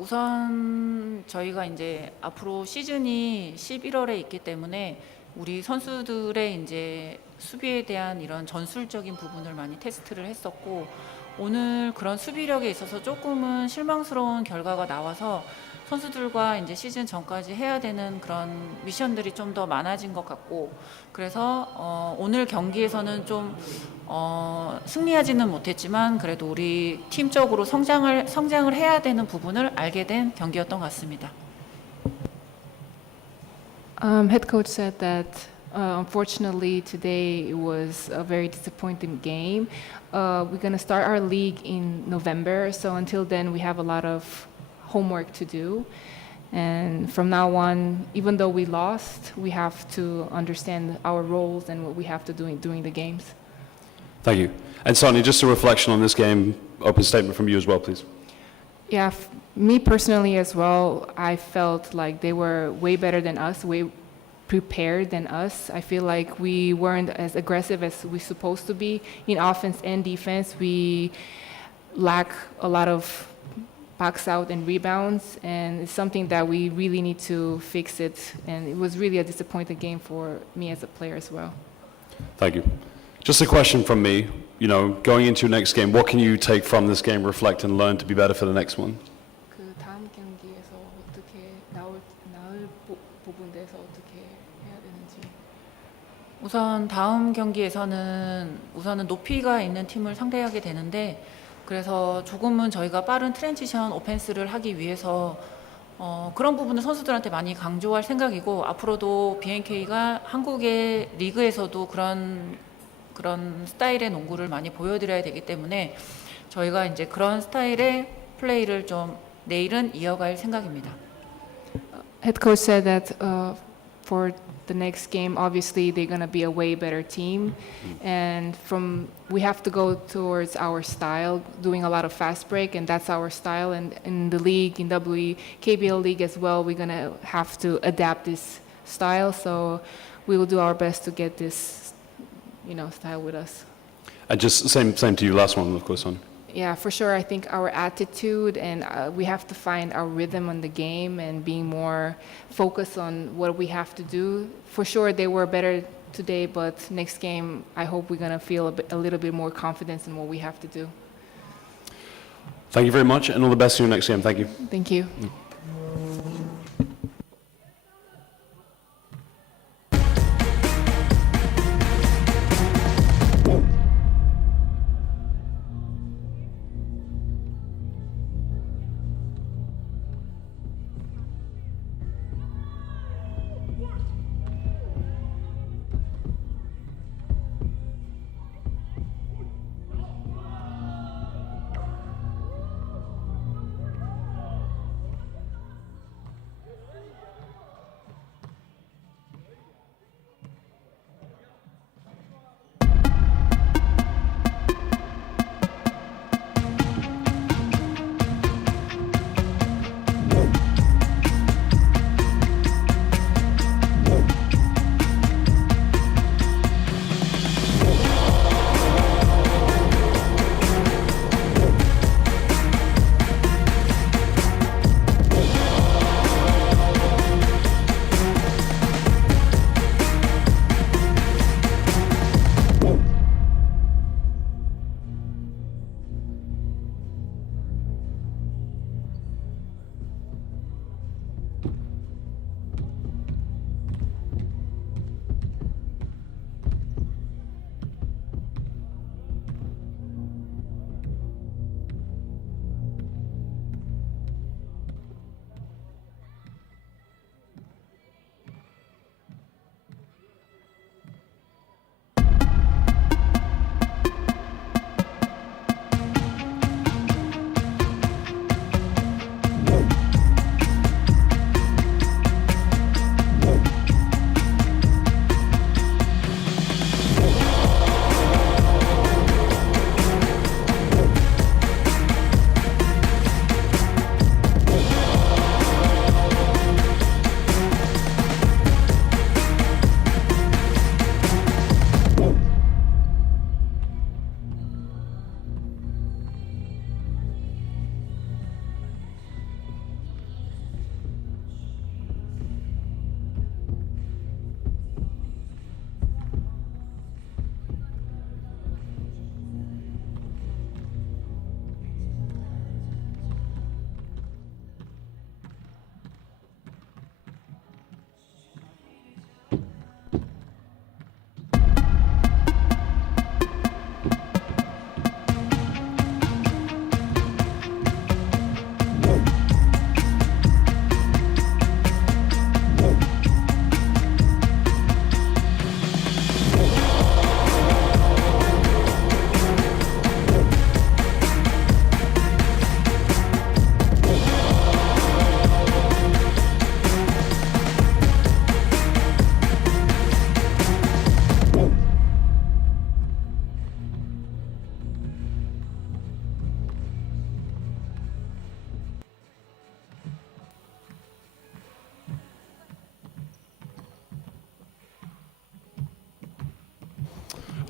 우선 저희가 이제 앞으로 시즌이 11월에 있기 때문에 우리 선수들의 이제 수비에 대한 이런 전술적인 부분을 많이 테스트를 했었고, 오늘 그런 수비력에 있어서 조금은 실망스러운 결과가 나와서 선수들과 이제 시즌 전까지 해야 되는 그런 미션들이 좀 더 많아진 것 같고, 그래서 오늘 경기에서는 좀 승리하지는 못했지만 그래도 우리 팀적으로 성장을 해야 되는 부분을 알게 된 경기였던 것 같습니다. Head coach said that unfortunately today it was a very disappointing game. We're going to start our league in November, so until then we have a lot of homework to do. And from now on, even though we lost, we have to understand our roles and what we have to do during the games. Thank you. And Sonia, just a reflection on this game, open statement from you as well, please. Yeah, me personally as well, I felt like they were way better than us, way prepared than us. I feel like we weren't as aggressive as we're supposed to be in offense and defense. We lack a lot of box out and rebounds, and it's something that we really need to fix it. And it was really a disappointing game for me as a player as well. Thank you. Just a question from me. You know, going into your next game, what can you take from this game, reflect and learn to be better for the next one? 그 다음 경기에서 어떻게 나올 부분에서 어떻게 해야 되는지. 우선 다음 경기에서는 우선은 높이가 있는 팀을 상대하게 되는데, 그래서 조금은 저희가 빠른 트랜지션 오펜스를 하기 위해서 그런 부분을 선수들한테 많이 강조할 생각이고, 앞으로도 BNK가 한국의 리그에서도 그런 스타일의 농구를 많이 보여드려야 되기 때문에 저희가 이제 그런 스타일의 플레이를 좀 내일은 이어갈 생각입니다. Head coach said that for the next game, obviously they're going to be a way better team, and we have to go towards our style, doing a lot of fast break, and that's our style. And in the league, in WKBL league as well, we're going to have to adapt this style. So we will do our best to get this, style with us. And just same to you, last one, of course, Sonia. Yeah, for sure. I think our attitude and we have to find our rhythm on the game and being more focused on what we have to do. For sure, they were better today, but next game, I hope we're going to feel a little bit more confidence in what we have to do. Thank you very much, and all the best in your next game. Thank you. Thank you.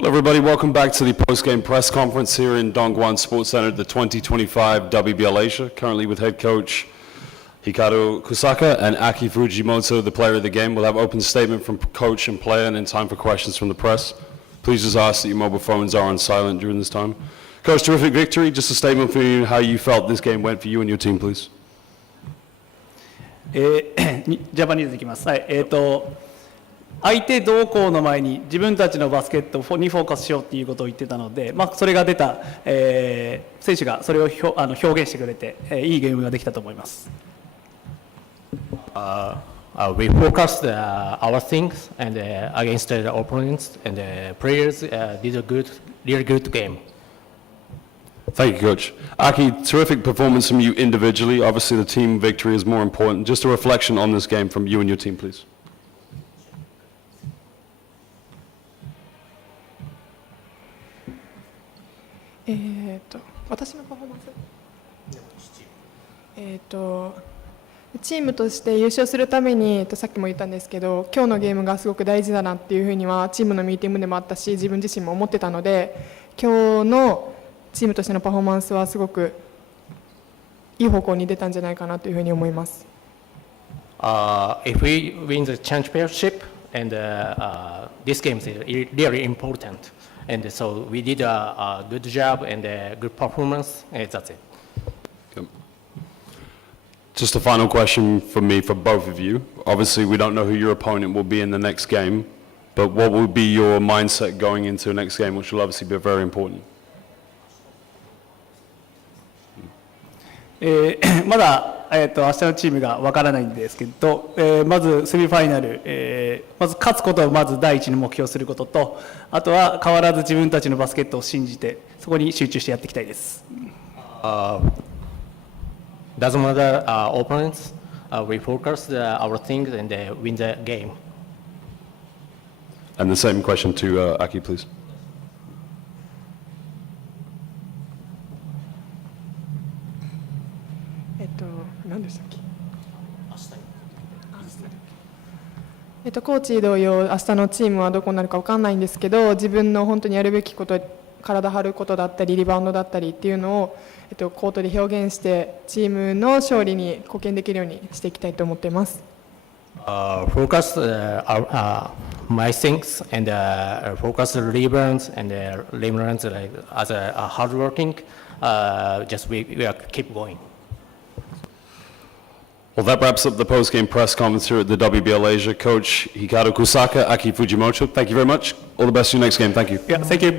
Hello, everybody. Welcome back to the post-game press conference here in Dongguan Sports Center at the 2025 WBL Asia. Currently with head coach Hikaru Kusaka and Aki Fujimoto, the player of the game. We'll have open statement from coach and player and then time for questions from the press. Please just ask that your mobile phones are on silent during this time. Coach, terrific victory. Just a statement for you, how you felt this game went for you and your team, please. ジャパニーズいきます。はい、相手どうこうの前に自分たちのバスケットにフォーカスしようっていうことを言ってたので、それが出た、選手がそれを表現してくれて、いいゲームができたと思います。We focused our things and against the opponents and the players did a really good game. Thank you, Coach. Aki, terrific performance from you individually. Obviously, the team victory is more important. Just a reflection on this game from you and your team, please. 私のパフォーマンス、チームとして優勝するために、さっきも言ったんですけど、今日のゲームがすごく大事だなっていうふうにはチームのミーティングでもあったし、自分自身も思ってたので、今日のチームとしてのパフォーマンスはすごくいい方向に出たんじゃないかなというふうに思います。If we win the championship and this game is really important. And so we did a good job and a good performance, and that's it. Yep. Just a final question from me for both of you. Obviously, we don't know who your opponent will be in the next game, but what will be your mindset going into the next game, which will obviously be very important? まだ明日のチームがわからないんですけど、まずセミファイナル、まず勝つことをまず第一に目標することと、あとは変わらず自分たちのバスケットを信じて、そこに集中してやっていきたいです。Doesn't matter opponents, we focus our things and win the game. And the same question to Aki, please. 何でしたっけ？コーチ同様、明日のチームはどこになるか分かんないんですけど、自分の本当にやるべきこと、体張ることだったりリバウンドだったりっていうのを、コートで表現してチームの勝利に貢献できるようにしていきたいと思っています。Focus my things and focus the rebounds and rebounds as a hardworking. Just we keep going. Well, that wraps up the post-game press conference here at the WBL Asia. Coach Hikaru Kusaka, Aki Fujimoto, thank you very much. All the best for your next game. Thank you. Yeah, thank you.